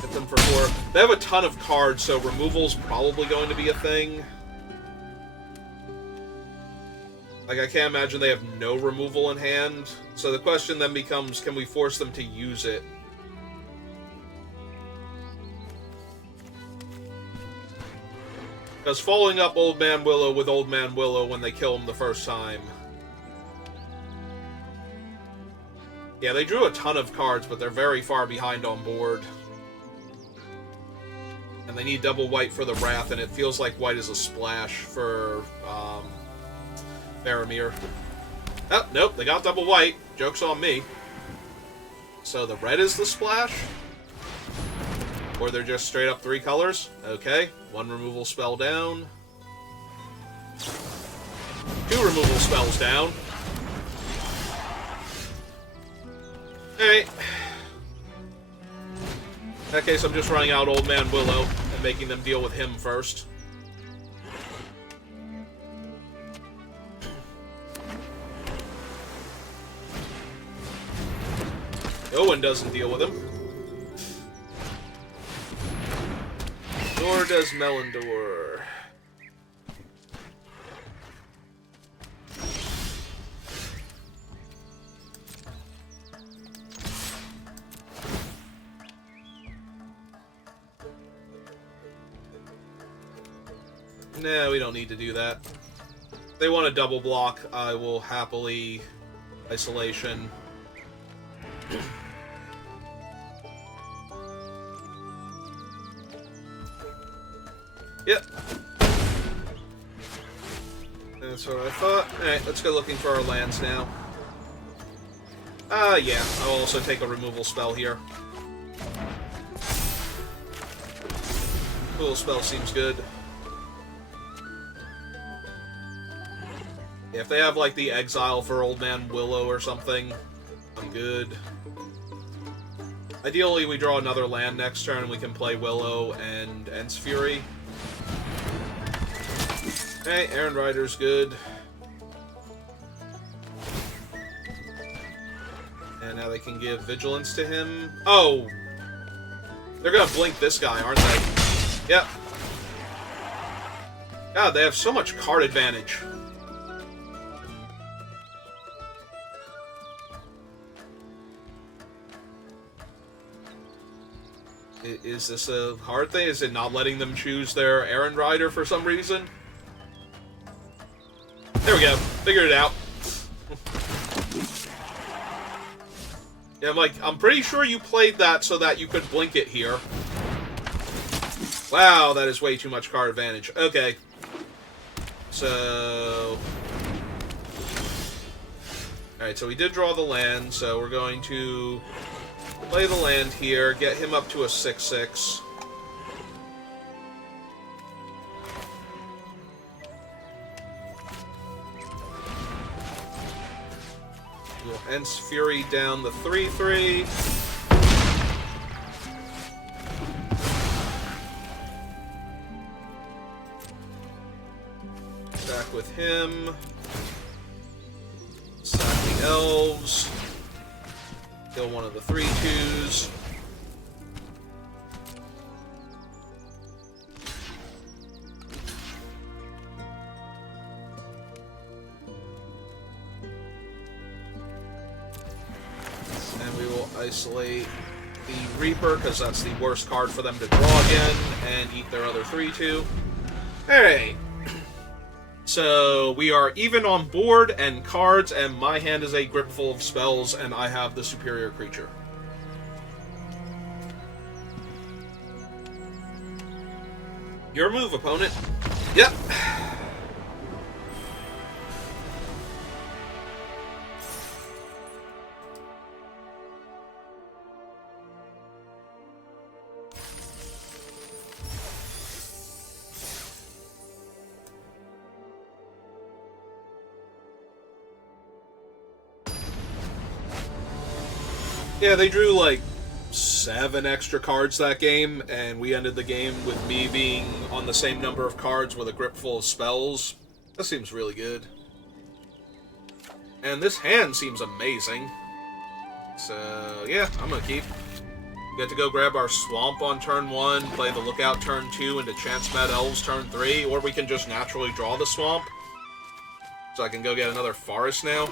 Hit them for 4. They have a ton of cards, so removal's probably going to be a thing. Like, I can't imagine they have no removal in hand. So the question then becomes, can we force them to use it? Because following up Old Man Willow with Old Man Willow when they kill him the first time. Yeah, they drew a ton of cards, but they're very far behind on board. And they need double white for the Wrath, and it feels like white is a splash for Faramir. Oh, nope, they got double white. Joke's on me. So the red is the splash? Or they're just straight up 3 colors? Okay. 1 removal spell down. 2 removal spells down. Alright. In that case, I'm just running out Old Man Willow and making them deal with him first. Owen doesn't deal with him. Nor does Melindor. No, we don't need to do that. If they want a double block, I will happily isolation. Yep. That's what I thought. Alright, let's go looking for our lands now. Yeah. I'll also take a removal spell here. Removal spell seems good. Yeah, if they have, like, the exile for Old Man Willow or something, I'm good. Ideally, we draw another land next turn and we can play Willow and Ents Fury. Okay, Aaron Rider's good. And now they can give Vigilance to him. Oh! They're gonna blink this guy, aren't they? Yep. God, they have so much card advantage. Is this a hard thing? Is it not letting them choose their Aaron Rider for some reason? There we go. Figured it out. Yeah, I'm pretty sure you played that so that you could blink it here. Wow, that is way too much card advantage. Okay. So... Alright, so we did draw the land, so we're going to play the land here, get him up to a 6/6. We'll Ents Fury down the 3/3. Back with him. Sack the elves. Kill one of the 3/2s. And we will isolate the Reaper, because that's the worst card for them to draw again, and eat their other 3/2. Alright. So, we are even on board and cards, and my hand is a grip full of spells, and I have the superior creature. Your move, opponent. Yep. Yeah, they drew like 7 extra cards that game, and we ended the game with me being on the same number of cards with a grip full of spells. That seems really good. And this hand seems amazing. So, yeah, I'm gonna keep. We get to go grab our Swamp on turn 1, play the Lookout turn 2 into Chance Mad Elves turn 3, or we can just naturally draw the Swamp. So I can go get another Forest now.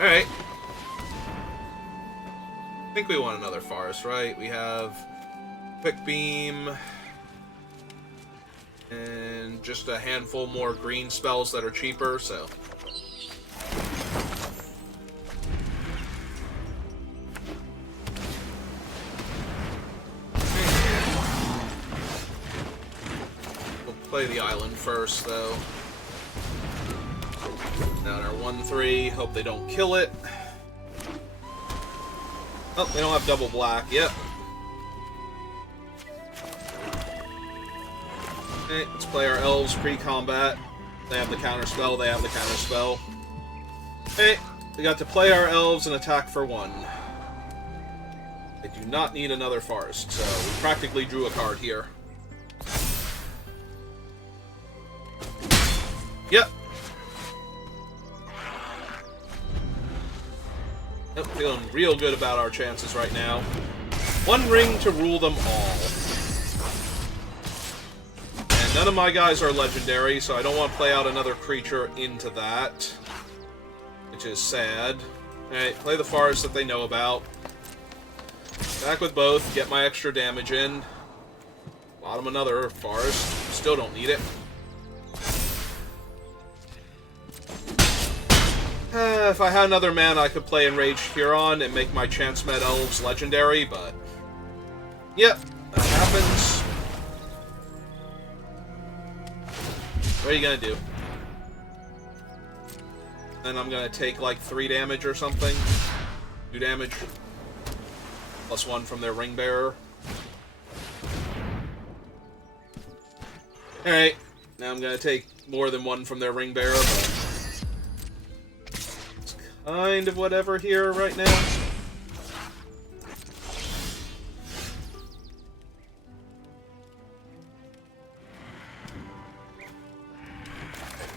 Alright. I think we want another Forest, right? We have Quick Beam and just a handful more green spells that are cheaper, so. We'll play the island first, though. Down our 1/3, hope they don't kill it. Oh, they don't have double black. Yep. Okay, let's play our elves pre-combat. They have the counter spell. They have the counter spell. Okay, we got to play our elves and attack for 1. I do not need another forest, so we practically drew a card here. Yep. Yep, feeling real good about our chances right now. 1 ring to rule them all. And none of my guys are legendary, so I don't want to play out another creature into that. Which is sad. Alright, play the forest that they know about. Back with both, get my extra damage in. Bottom another forest. Still don't need it. If I had another mana, I could play Enraged Huron and make my Chance Mad Elves legendary, but... Yep, that happens. What are you gonna do? Then I'm gonna take like 3 damage or something. 2 damage. +1 from their Ring Bearer. Alright, now I'm gonna take more than 1 from their Ring Bearer, but... kind of whatever here right now.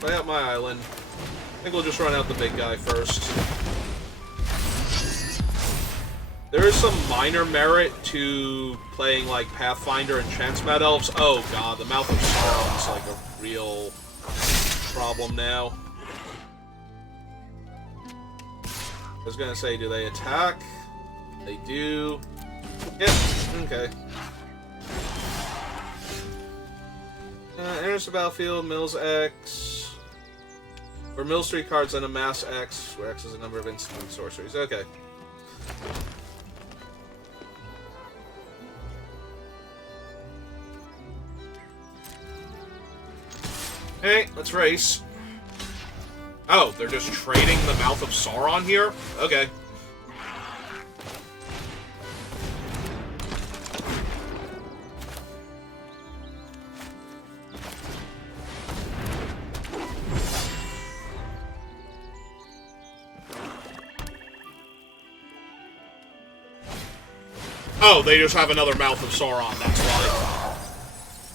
Play out my island. I think we'll just run out the big guy first. There is some minor merit to playing like Pathfinder and Chance Mad Elves. Oh god, the Mouth of Sauron's like a real problem now. I was gonna say, do they attack? They do. Yep, okay. Enters the battlefield, mills X. Or mills 3 cards and amass X, where X is a number of instant sorceries. Okay. Hey, let's race. Oh, they're just trading the Mouth of Sauron here? Okay. Oh, they just have another Mouth of Sauron, that's why.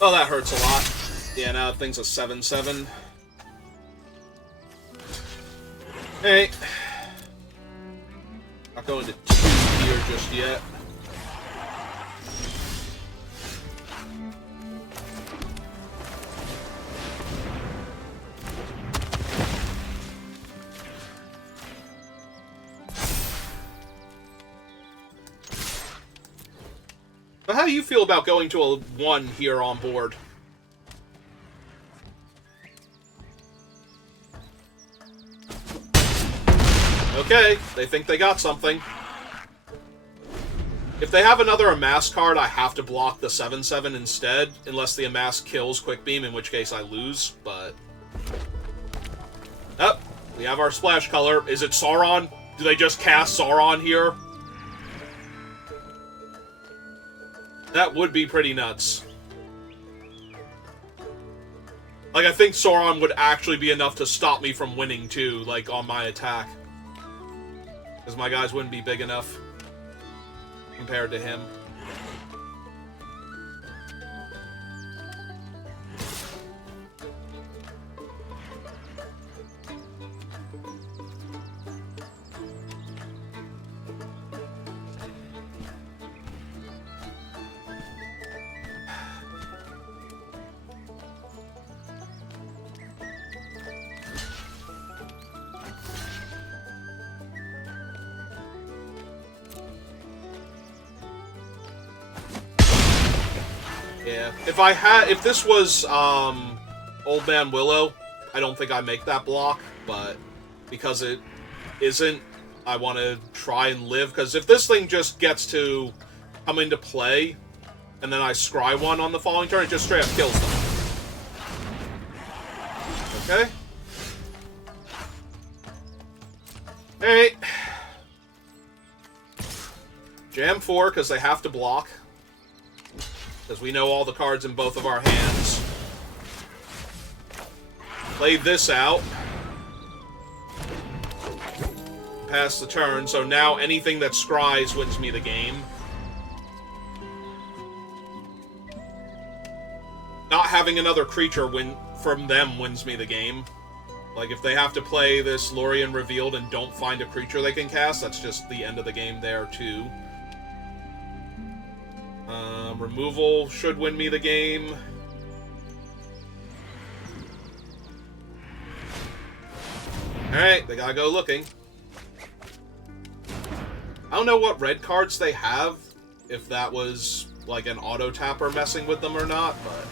Oh, that hurts a lot. Yeah, now that thing's a 7/7. Hey. Not going to 2 here just yet. But how do you feel about going to a 1 here on board? Okay, they think they got something. If they have another Amass card, I have to block the 7/7 instead, unless the Amass kills Quick Beam, in which case I lose, but... Oh, we have our splash color. Is it Sauron? Do they just cast Sauron here? That would be pretty nuts. Like, I think Sauron would actually be enough to stop me from winning, too, like, on my attack. Because my guys wouldn't be big enough compared to him. Yeah, if this was, Old Man Willow, I don't think I make that block, but because it isn't, I want to try and live, because if this thing just gets to come into play, and then I scry 1 on the following turn, it just straight up kills them. Okay. Alright. Jam 4, because they have to block. Because we know all the cards in both of our hands. Play this out. Pass the turn, so now anything that scries wins me the game. Not having another creature from them wins me the game. Like, if they have to play this Lorien Revealed and don't find a creature they can cast, that's just the end of the game there, too. Removal should win me the game. Alright, they gotta go looking. I don't know what red cards they have, if that was like an auto-tapper messing with them or not, but...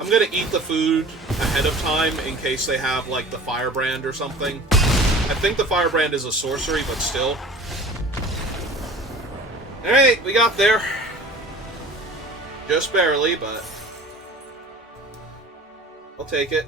I'm gonna eat the food ahead of time in case they have, like, the Firebrand or something. I think the Firebrand is a sorcery, but still. Alright, we got there. Just barely, but... I'll take it.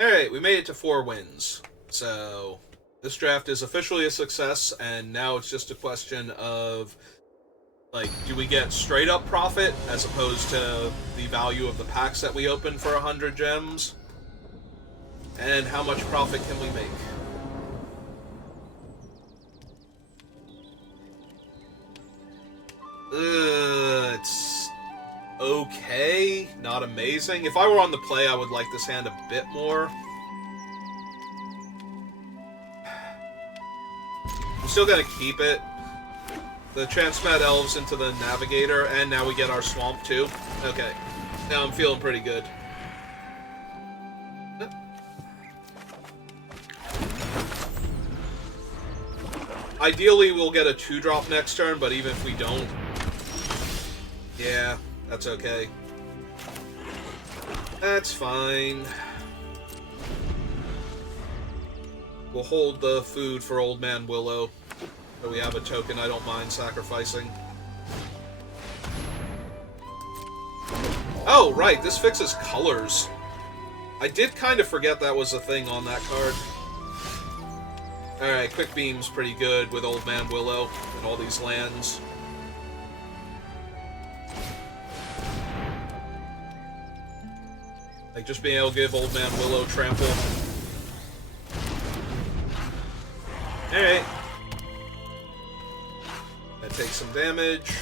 Alright, we made it to 4 wins. So, this draft is officially a success, and now it's just a question of, like, do we get straight up profit, as opposed to the value of the packs that we open for 100 gems? And how much profit can we make? It's... okay, not amazing. If I were on the play, I would like this hand a bit more. I'm still gonna keep it. The Transmat Elves into the Navigator, and now we get our Swamp too. Okay, now I'm feeling pretty good. Ideally, we'll get a 2-drop next turn, but even if we don't... yeah, that's okay. That's fine. We'll hold the food for Old Man Willow, so we have a token I don't mind sacrificing. Oh, right, this fixes colors. I did kind of forget that was a thing on that card. Alright, Quick Beam's pretty good with Old Man Willow and all these lands. Like, just being able to give Old Man Willow trample. Alright. That takes some damage.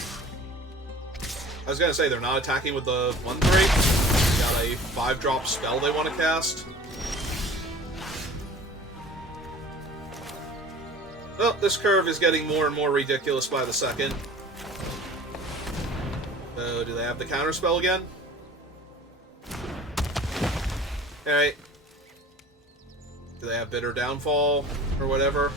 I was gonna say, they're not attacking with the 1-3. Got a 5-drop spell they want to cast. Well, this curve is getting more and more ridiculous by the second. So, do they have the counterspell again? Alright. Do they have Bitter Downfall, or whatever?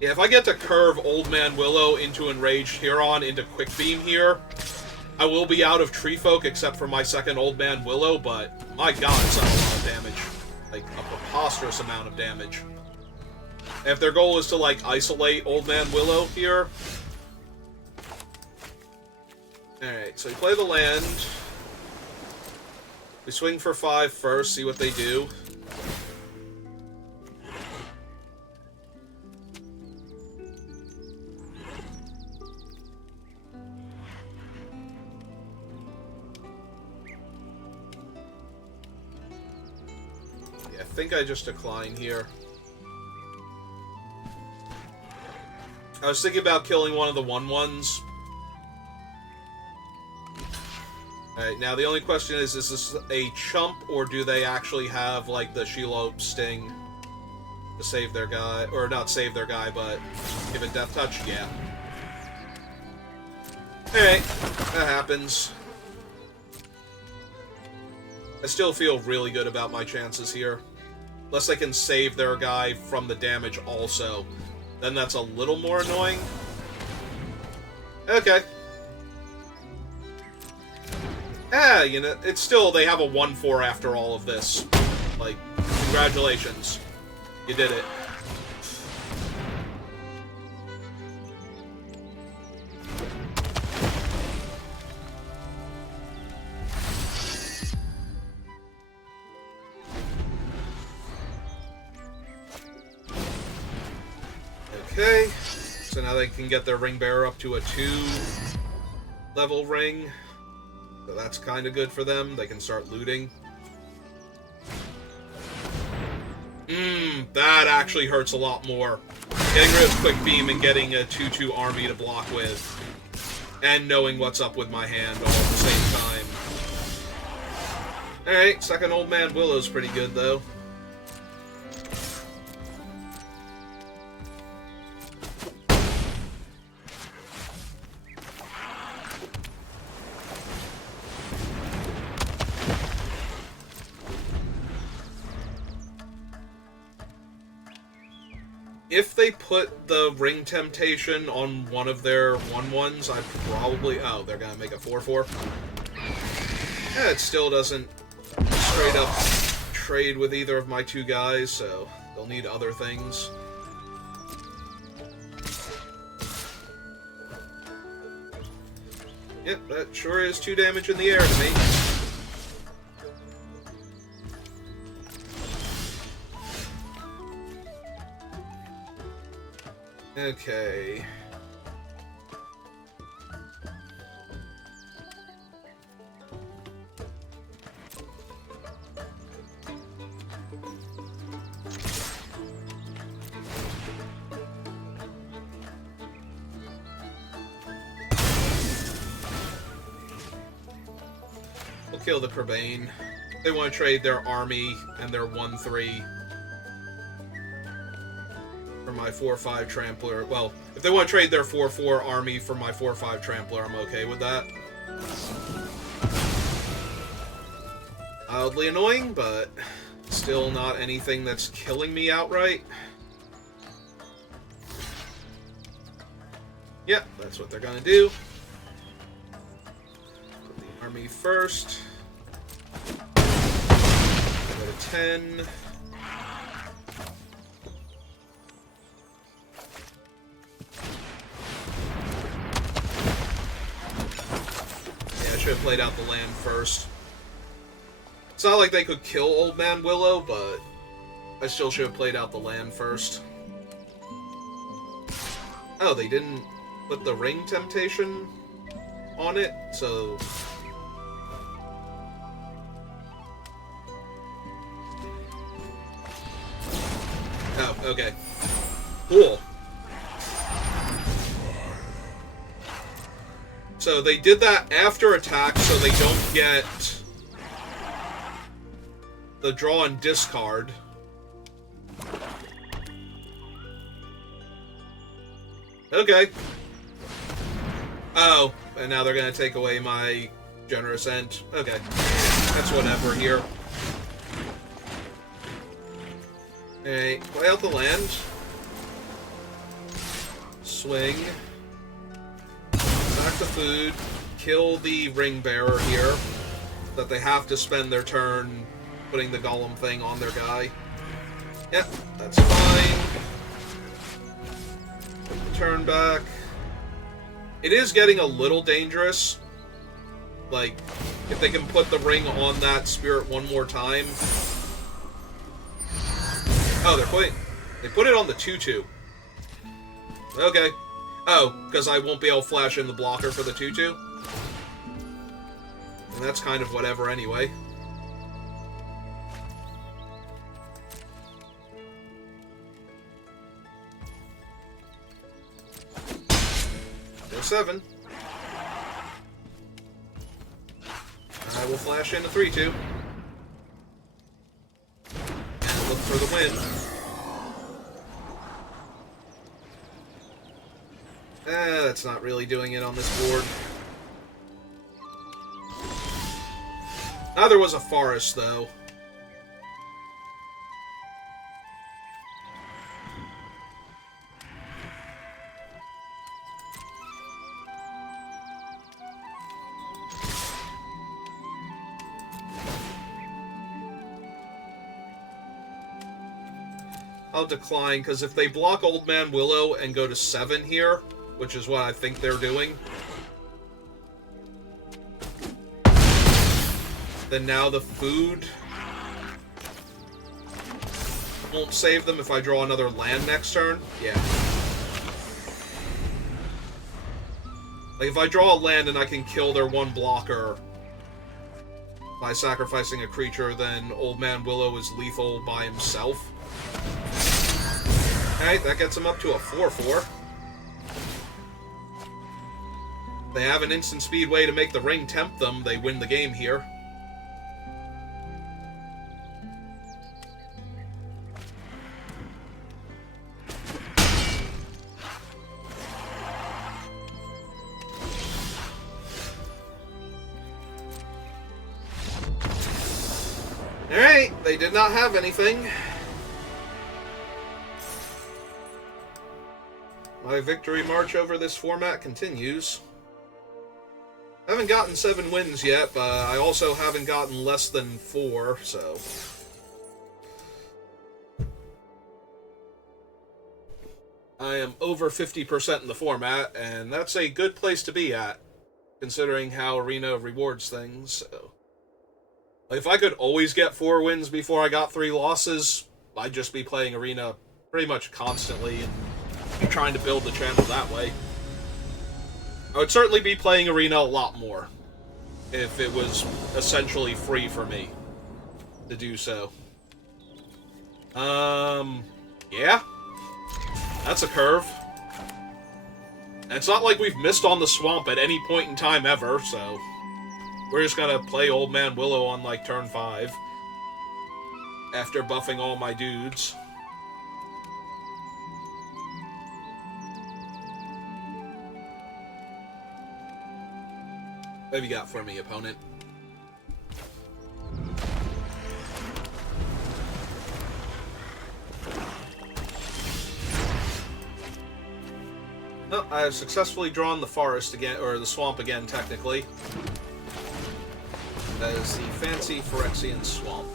Yeah, if I get to curve Old Man Willow into Enraged Huron into Quick Beam here, I will be out of Tree Folk except for my second Old Man Willow, but my god, it's not a lot of damage. Like, a preposterous amount of damage. And if their goal is to, like, isolate Old Man Willow here... Alright, so we play the land. We swing for 5 first, see what they do. I think I just decline here. I was thinking about killing one of the 1/1s. Alright, now the only question is this a chump, or do they actually have, like, the Shelob Sting to save their guy? Or not save their guy, but give it Death Touch? Yeah. Alright, that happens. I still feel really good about my chances here. Unless they can save their guy from the damage also. Then that's a little more annoying. Okay. Ah, you know, it's still, they have a 1-4 after all of this. Like, congratulations. You did it. Okay, so now they can get their Ring Bearer up to a 2-level ring. So that's kind of good for them. They can start looting. That actually hurts a lot more. Getting rid of Quick Beam and getting a 2/2 army to block with. And knowing what's up with my hand all at the same time. Alright, second Old Man Willow's pretty good, though. If they put the Ring Temptation on one of their 1/1s, I'd probably... Oh, they're gonna make a 4/4. Yeah, it still doesn't straight up trade with either of my 2 guys, so they'll need other things. Yep, that sure is 2 damage in the air to me. Okay. We'll kill the Kerbane. They want to trade their army and their 1/3 for my 4/5 Trampler. Well, if they want to trade their 4/4 army for my 4/5 Trampler, I'm okay with that. Mildly annoying, but still not anything that's killing me outright. Yep, that's what they're gonna do. Put the army first. Go to 10. Yeah, I should have played out the land first. It's not like they could kill Old Man Willow, but I still should have played out the land first. Oh, they didn't put the ring temptation on it, so... Oh, okay. Cool. So they did that after attack so they don't get the draw and discard. Okay. Oh, and now they're gonna take away my generous end. Okay. That's whatever here. Okay, play out the land. Swing. Back the food. Kill the ring bearer here. That they have to spend their turn putting the golem thing on their guy. Yep, that's fine. Turn back. It is getting a little dangerous. Like, if they can put the ring on that spirit one more time. Oh, they're putting... They put it on the 2-2. Okay. Oh, because I won't be able to flash in the blocker for the 2-2? And that's kind of whatever anyway. Go 7. I will flash in a 3-2. And look for the win. That's not really doing it on this board. There was a forest, though. I'll decline, because if they block Old Man Willow and go to 7 here, which is what I think they're doing, then now the food won't save them if I draw another land next turn. Yeah. Like, if I draw a land and I can kill their one blocker by sacrificing a creature, then Old Man Willow is lethal by himself. Alright, that gets him up to a 4-4. They have an instant speed way to make the ring tempt them. They win the game here. Alright, they did not have anything. My victory march over this format continues. I haven't gotten 7 wins yet, but I also haven't gotten less than 4, so... I am over 50% in the format, and that's a good place to be at, considering how Arena rewards things, so... Like, if I could always get 4 wins before I got 3 losses, I'd just be playing Arena pretty much constantly, and trying to build the channel that way. I would certainly be playing Arena a lot more if it was essentially free for me to do so. Yeah. That's a curve. And it's not like we've missed on the swamp at any point in time ever, so... We're just gonna play Old Man Willow on, like, turn 5. After buffing all my dudes. What have you got for me, opponent? Oh, I have successfully drawn the forest again, or the swamp again, technically. That is the fancy Phyrexian swamp.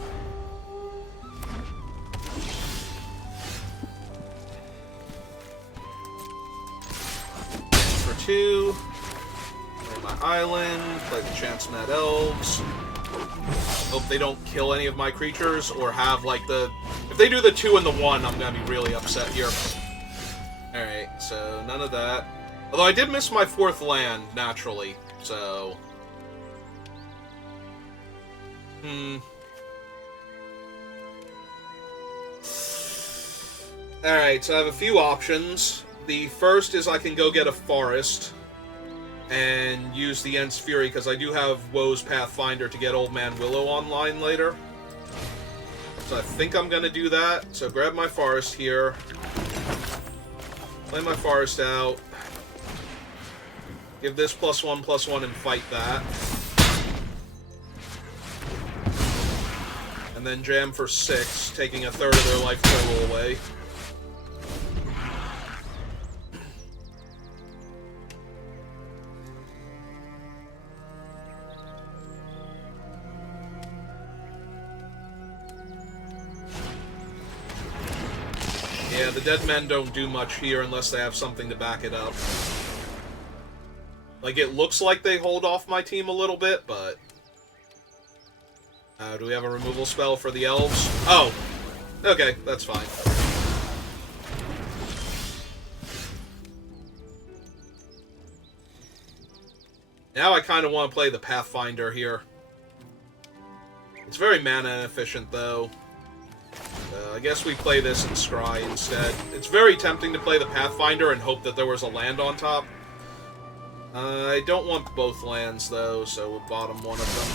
For 2. Play my island, play the Chance Mad Elves. Hope they don't kill any of my creatures or have, like, the... If they do the 2 and the 1, I'm gonna be really upset here. Alright, so none of that. Although I did miss my 4th land, naturally, so... Alright, so I have a few options. The first is I can go get a forest and use the Ents Fury, because I do have Woe's Pathfinder to get Old Man Willow online later. So I think I'm going to do that. So grab my forest here. Play my forest out. Give this +1/+1 and fight that. And then jam for 6, taking a third of their life total away. Yeah, the dead men don't do much here unless they have something to back it up. Like, it looks like they hold off my team a little bit, but... do we have a removal spell for the elves? Oh! Okay, that's fine. Now I kind of want to play the Pathfinder here. It's very mana inefficient, though. I guess we play this in Scry instead. It's very tempting to play the Pathfinder and hope that there was a land on top. I don't want both lands, though, so we'll bottom one of them.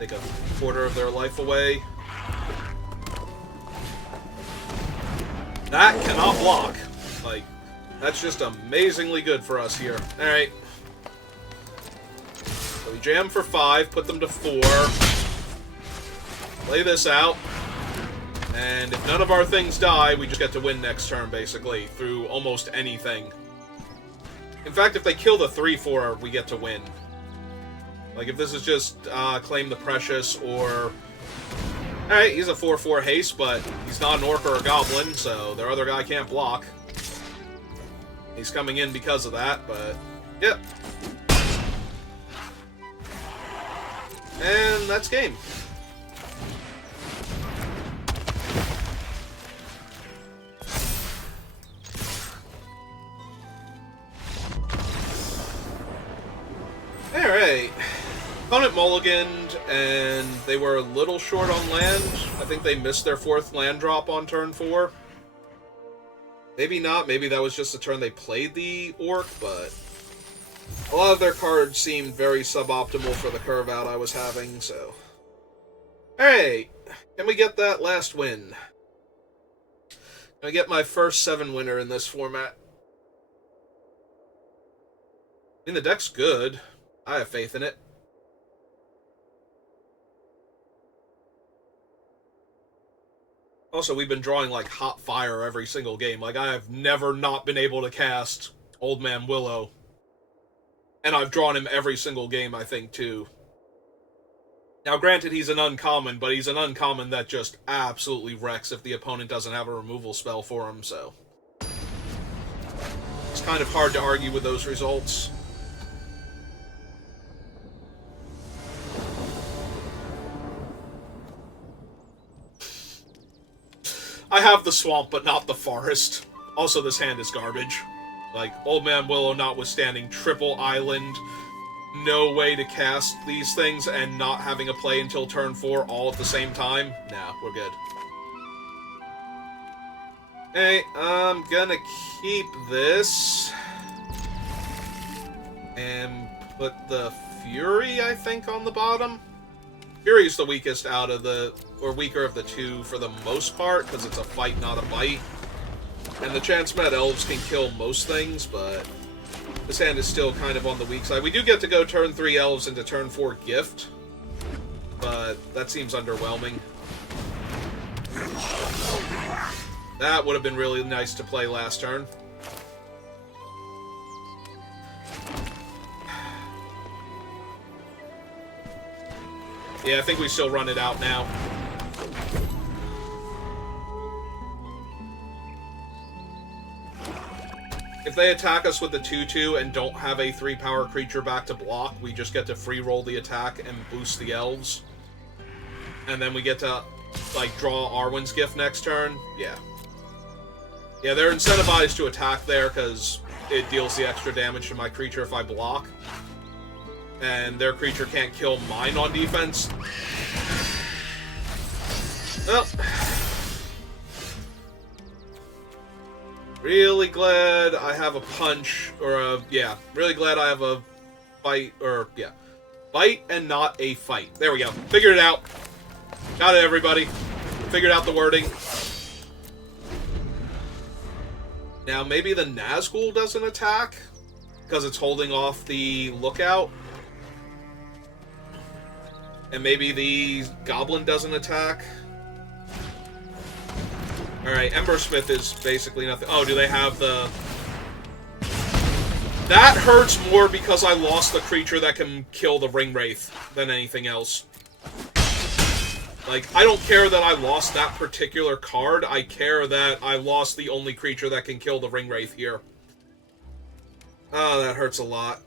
Take a quarter of their life away. That cannot block. Like, that's just amazingly good for us here. Alright. So we jam for 5, put them to 4. Play this out. And if none of our things die, we just get to win next turn, basically, through almost anything. In fact, if they kill the 3/4, we get to win. Like, if this is just Claim the Precious or... Alright, he's a 4/4 haste, but he's not an orc or a goblin, so their other guy can't block. He's coming in because of that, but... Yep. And that's game. Alright. Opponent mulliganed, and they were a little short on land. I think they missed their 4th land drop on turn 4. Maybe not. Maybe that was just the turn they played the orc, but... A lot of their cards seemed very suboptimal for the curve out I was having, so... Alright. Can we get that last win? Can I get my first 7 winner in this format? I mean, the deck's good. I have faith in it. Also, we've been drawing like hot fire every single game. Like, I have never not been able to cast Old Man Willow. And I've drawn him every single game, I think, too. Now, granted, he's an uncommon, but he's an uncommon that just absolutely wrecks if the opponent doesn't have a removal spell for him, so... It's kind of hard to argue with those results. I have the swamp, but not the forest. Also, this hand is garbage. Like, Old Man Willow notwithstanding, triple island, no way to cast these things, and not having a play until turn 4 all at the same time. Nah, we're good. Hey, I'm gonna keep this. And put the Fury, I think, on the bottom. Fury's the weakest out of the... or weaker of the two for the most part, because it's a fight, not a bite. And the Chance-Met Elves can kill most things, but this hand is still kind of on the weak side. We do get to go turn 3 Elves into turn 4 Gift, but that seems underwhelming. That would have been really nice to play last turn. Yeah, I think we still run it out now. If they attack us with the 2/2 and don't have a 3-power creature back to block, we just get to free roll the attack and boost the elves. And then we get to, like, draw Arwen's Gift next turn. Yeah. Yeah, they're incentivized to attack there because it deals the extra damage to my creature if I block. And their creature can't kill mine on defense. Well, really glad I have a punch, or a, yeah, really glad I have a bite, or, yeah, bite and not a fight. There we go. Figured it out. Got it, everybody. Figured out the wording. Now, maybe the Nazgul doesn't attack, because it's holding off the Lookout. And maybe the Goblin doesn't attack. Alright, Embersmith is basically nothing. Oh, do they have the... That hurts more because I lost the creature that can kill the Ringwraith than anything else. Like, I don't care that I lost that particular card. I care that I lost the only creature that can kill the Ringwraith here. Oh, that hurts a lot.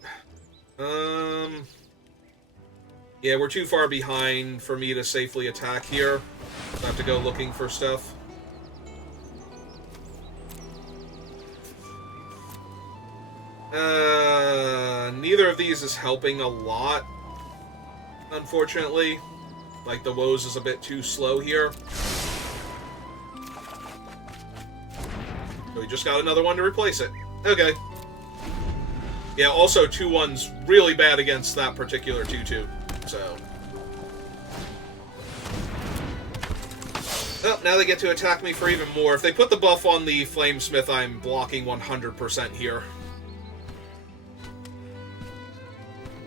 Yeah, we're too far behind for me to safely attack here. I have to go looking for stuff. Neither of these is helping a lot, unfortunately. Like, the Woes is a bit too slow here. So we just got another one to replace it. Okay. Yeah, also 2/1's really bad against that particular 2/2. So. Well, now they get to attack me for even more. If they put the buff on the Flamesmith, I'm blocking 100% here.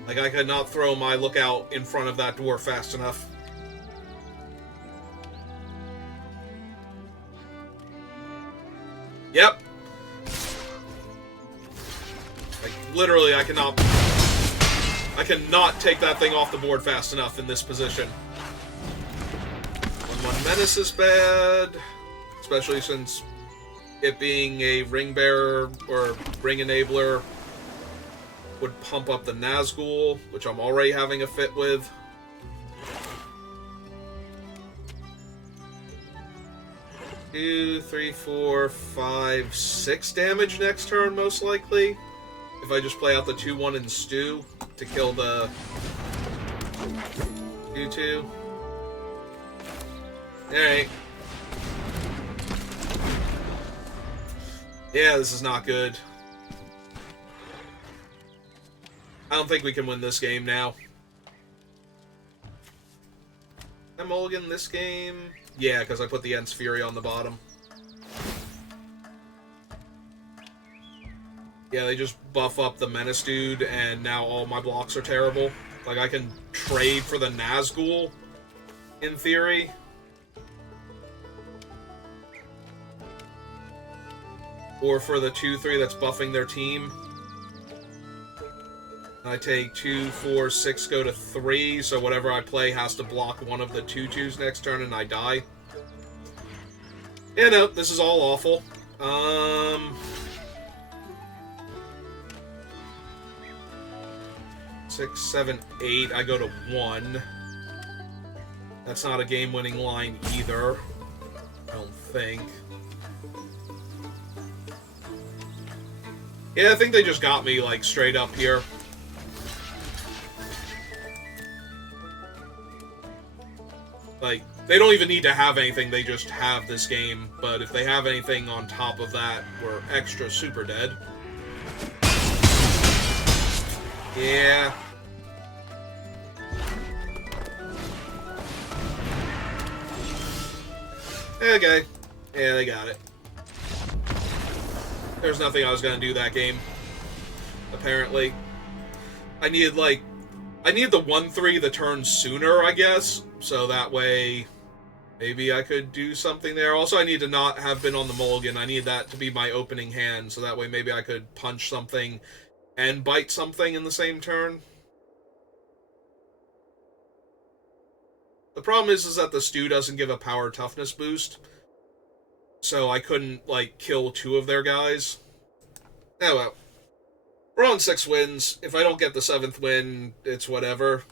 Like, I could not throw my Lookout in front of that dwarf fast enough. Yep. Like, literally, I cannot take that thing off the board fast enough in this position. 1/1 Menace is bad, especially since it being a Ring Bearer or Ring Enabler would pump up the Nazgul, which I'm already having a fit with. Two, 3, 4, 5, 6 damage next turn, most likely. If I just play out the 2/1 and Stew to kill the 2/2. Alright. Yeah, this is not good. I don't think we can win this game now. I mulligan this game? Yeah, because I put the Ents Fury on the bottom. Yeah, they just buff up the Menace dude, and now all my blocks are terrible. Like, I can trade for the Nazgul, in theory. Or for the 2/3 that's buffing their team. I take 2, 4, 6, go to 3, so whatever I play has to block one of the 2/2s next turn and I die. Yeah, no, this is all awful. 6, 7, 8, I go to 1. That's not a game-winning line either. I don't think. Yeah, I think they just got me, like, straight up here. Like, they don't even need to have anything, they just have this game. But if they have anything on top of that, we're extra super dead. Yeah. Okay. Yeah, they got it. There's nothing I was gonna do that game. Apparently. I needed, like... I need the 1/3 the turn sooner, I guess. So that way... maybe I could do something there. Also, I need to not have been on the mulligan. I need that to be my opening hand. So that way maybe I could punch something and bite something in the same turn. The problem is that the Stew doesn't give a power toughness boost. So I couldn't, like, kill 2 of their guys. Oh well. We're on 6 wins. If I don't get the 7th win, it's whatever.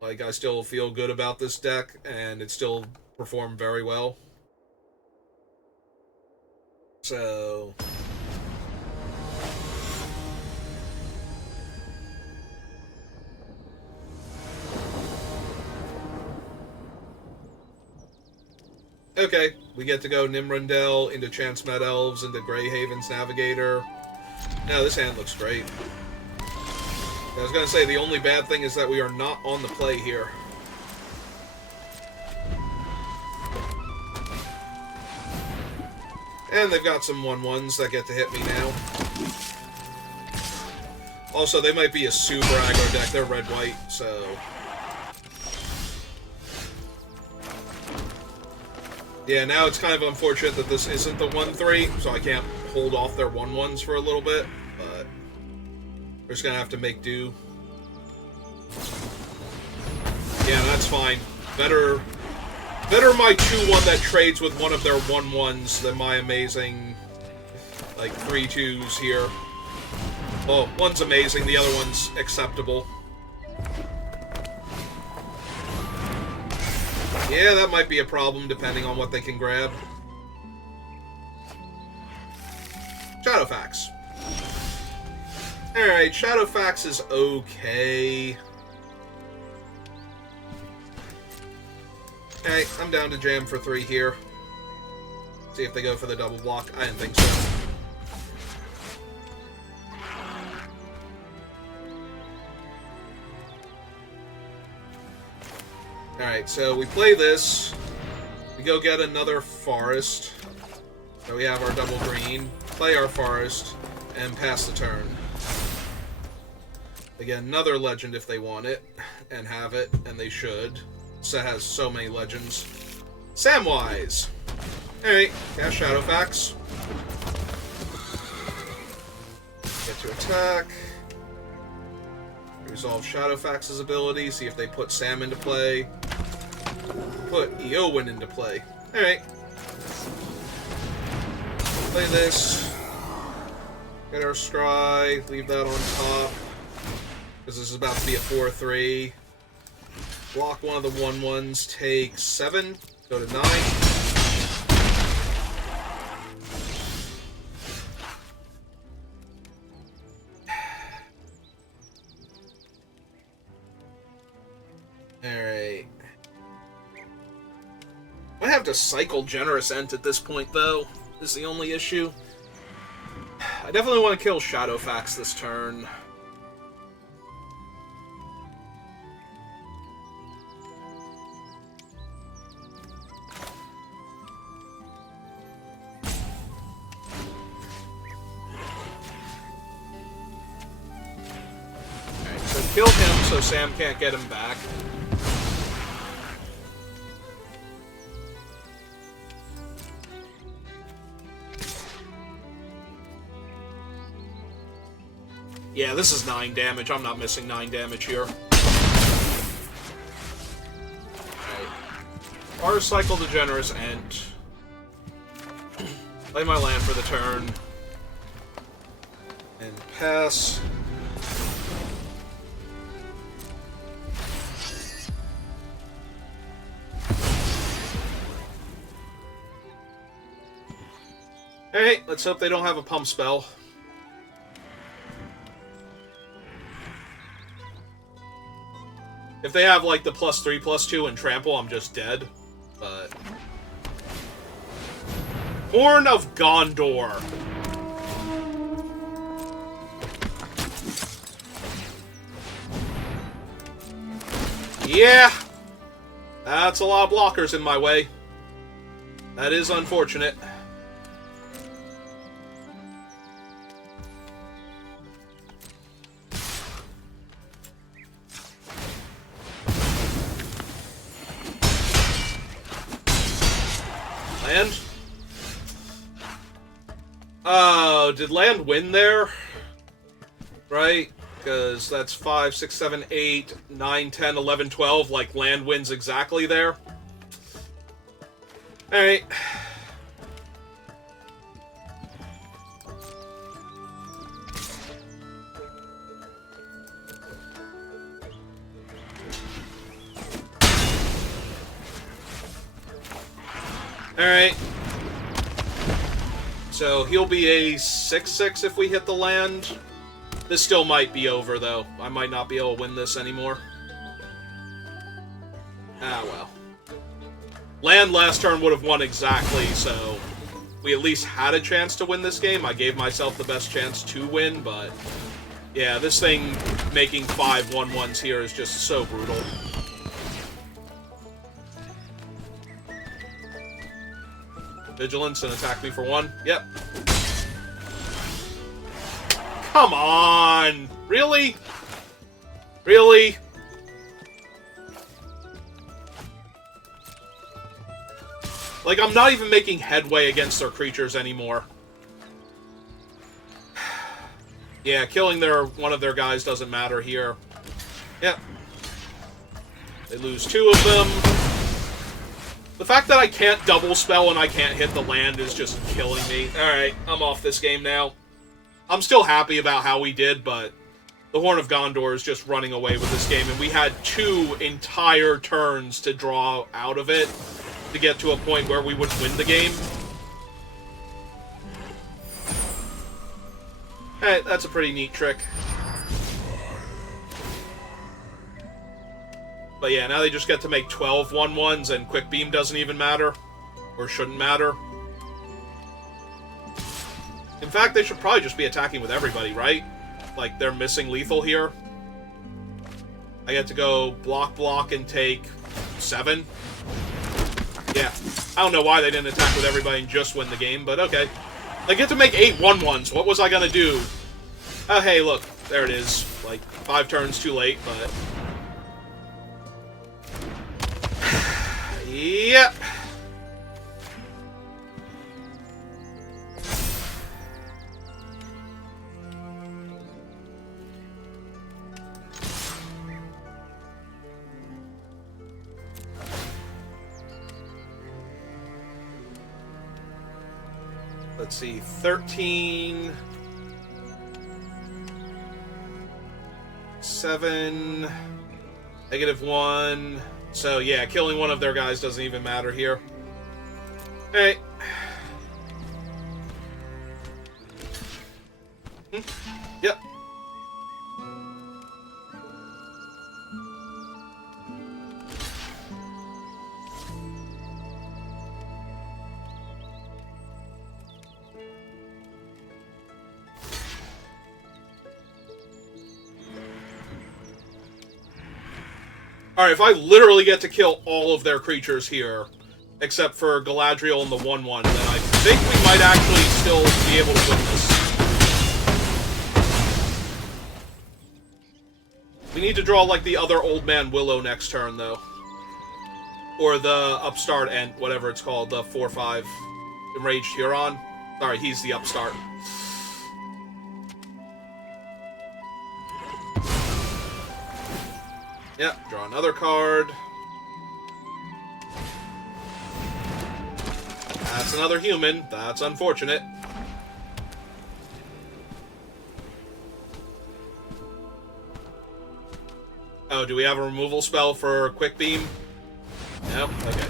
Like, I still feel good about this deck, and it still performed very well. So... Okay, we get to go Nimrundel into Chance-Met Elves, into Greyhaven's Navigator. Now, this hand looks great. I was going to say, the only bad thing is that we are not on the play here. And they've got some 1/1s that get to hit me now. Also, they might be a super aggro deck. They're red-white, so... Yeah, now it's kind of unfortunate that this isn't the 1/3, so I can't hold off their 1/1s for a little bit, but we're just gonna have to make do. Yeah, that's fine. Better my 2/1 that trades with one of their 1/1s than my amazing, like, 3/2s here. Well, one's amazing, the other one's acceptable. Yeah, that might be a problem, depending on what they can grab. Shadowfax. Alright, Shadowfax is okay. Alright, I'm down to jam for 3 here. See if they go for the double block. I didn't think so. Alright, so we play this. We go get another forest. So we have our double green. Play our forest. And pass the turn. They get another legend if they want it. And have it. And they should. Set has so many legends. Samwise! Alright, cast Shadowfax. Get to attack. Resolve Shadowfax's ability. See if they put Sam into play. Put Eowyn into play. Alright. Play this. Get our Scry. Leave that on top. Because this is about to be a 4/3. Block one of the 1/1s. Take 7. Go to 9. Alright. I have to cycle Generous Ent at this point, though, is the only issue. I definitely want to kill Shadowfax this turn. Alright, so kill him so Sam can't get him back. Yeah, this is 9 damage. I'm not missing 9 damage here. Alright. Power Cycle the Generous Ent. Play my land for the turn. And pass. Alright, let's hope they don't have a pump spell. If they have, like, the +3/+2 and trample, I'm just dead. But... Horn of Gondor. Yeah! That's a lot of blockers in my way. That is unfortunate. Land? Oh, did land win there? Right? Because that's 5, 6, 7, 8, 9, 10, 11, 12. Like, land wins exactly there. Alright. Alright. So he'll be a 6-6 if we hit the land. This still might be over, though. I might not be able to win this anymore. Ah, well. Land last turn would have won exactly, so we at least had a chance to win this game. I gave myself the best chance to win, but yeah, this thing making 5 1-1s here is just so brutal. Vigilance and attack me for 1. Yep. Come on! Really? Really? Like, I'm not even making headway against their creatures anymore. Yeah, killing one of their guys doesn't matter here. Yep. They lose 2 of them. The fact that I can't double spell and I can't hit the land is just killing me. Alright, I'm off this game now. I'm still happy about how we did, but the Horn of Gondor is just running away with this game, and we had 2 entire turns to draw out of it to get to a point where we would win the game. Alright, that's a pretty neat trick. But yeah, now they just get to make 12 1-1s, and Quick Beam doesn't even matter. Or shouldn't matter. In fact, they should probably just be attacking with everybody, right? Like, they're missing lethal here. I get to go block, and take 7. Yeah. I don't know why they didn't attack with everybody and just win the game, but okay. They get to make 8 1-1s. What was I gonna do? Oh, hey, look. There it is. Like, 5 turns too late, but... Yep. Let's see, 13... 7... -1... So, yeah, killing one of their guys doesn't even matter here. Alright. Yep. Alright, if I literally get to kill all of their creatures here, except for Galadriel and the 1-1, then I think we might actually still be able to win this. We need to draw, like, the other Old Man Willow next turn, though. Or the Upstart and whatever it's called, the 4-5 Enraged Huron. Sorry, he's the Upstart. Yep, draw another card. That's another human. That's unfortunate. Oh, do we have a removal spell for Quick Beam? No? Okay.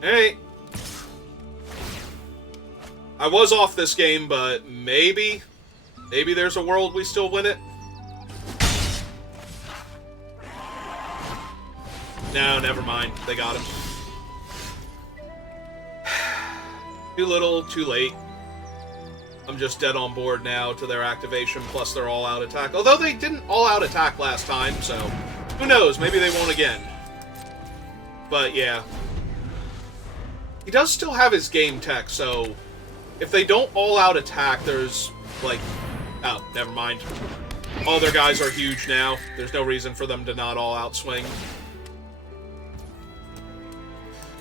Hey! I was off this game, but maybe there's a world we still win it. No, never mind. They got him. Too little, too late. I'm just dead on board now to their activation, plus their all-out attack. Although they didn't all-out attack last time, so who knows? Maybe they won't again. But yeah. He does still have his game tech, so if they don't all-out attack, there's, like... Oh, never mind. All their guys are huge now. There's no reason for them to not all-out swing.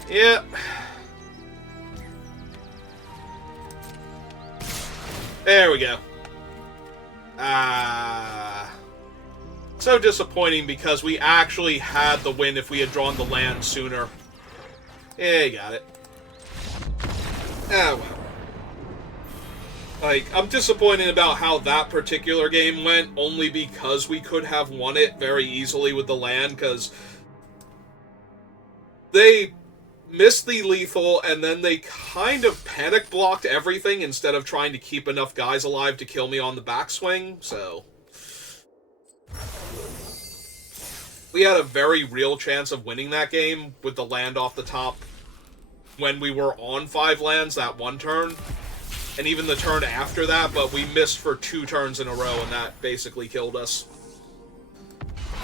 Yep. There we go. So disappointing because we actually had the win if we had drawn the land sooner. Yeah, you got it. Ah, well. Like, I'm disappointed about how that particular game went, only because we could have won it very easily with the land, because They missed the lethal, and then they kind of panic blocked everything instead of trying to keep enough guys alive to kill me on the backswing, so... We had a very real chance of winning that game with the land off the top when we were on 5 lands that one turn, and even the turn after that, but we missed for 2 turns in a row, and that basically killed us.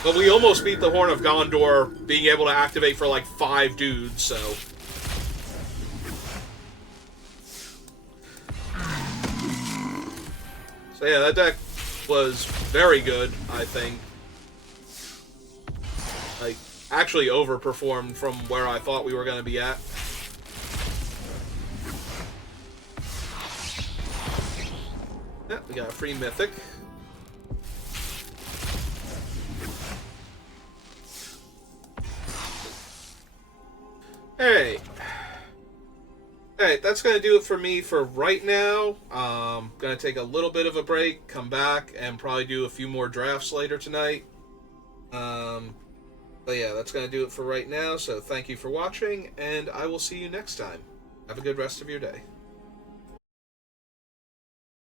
But we almost beat the Horn of Gondor, being able to activate for like 5 dudes, so... So yeah, that deck was very good, I think. Like, actually overperformed from where I thought we were going to be at. Yeah, we got a free Mythic. Alright. Alright, that's going to do it for me for right now. Going to take a little bit of a break, come back, and probably do a few more drafts later tonight. But yeah, that's going to do it for right now, so thank you for watching, and I will see you next time. Have a good rest of your day.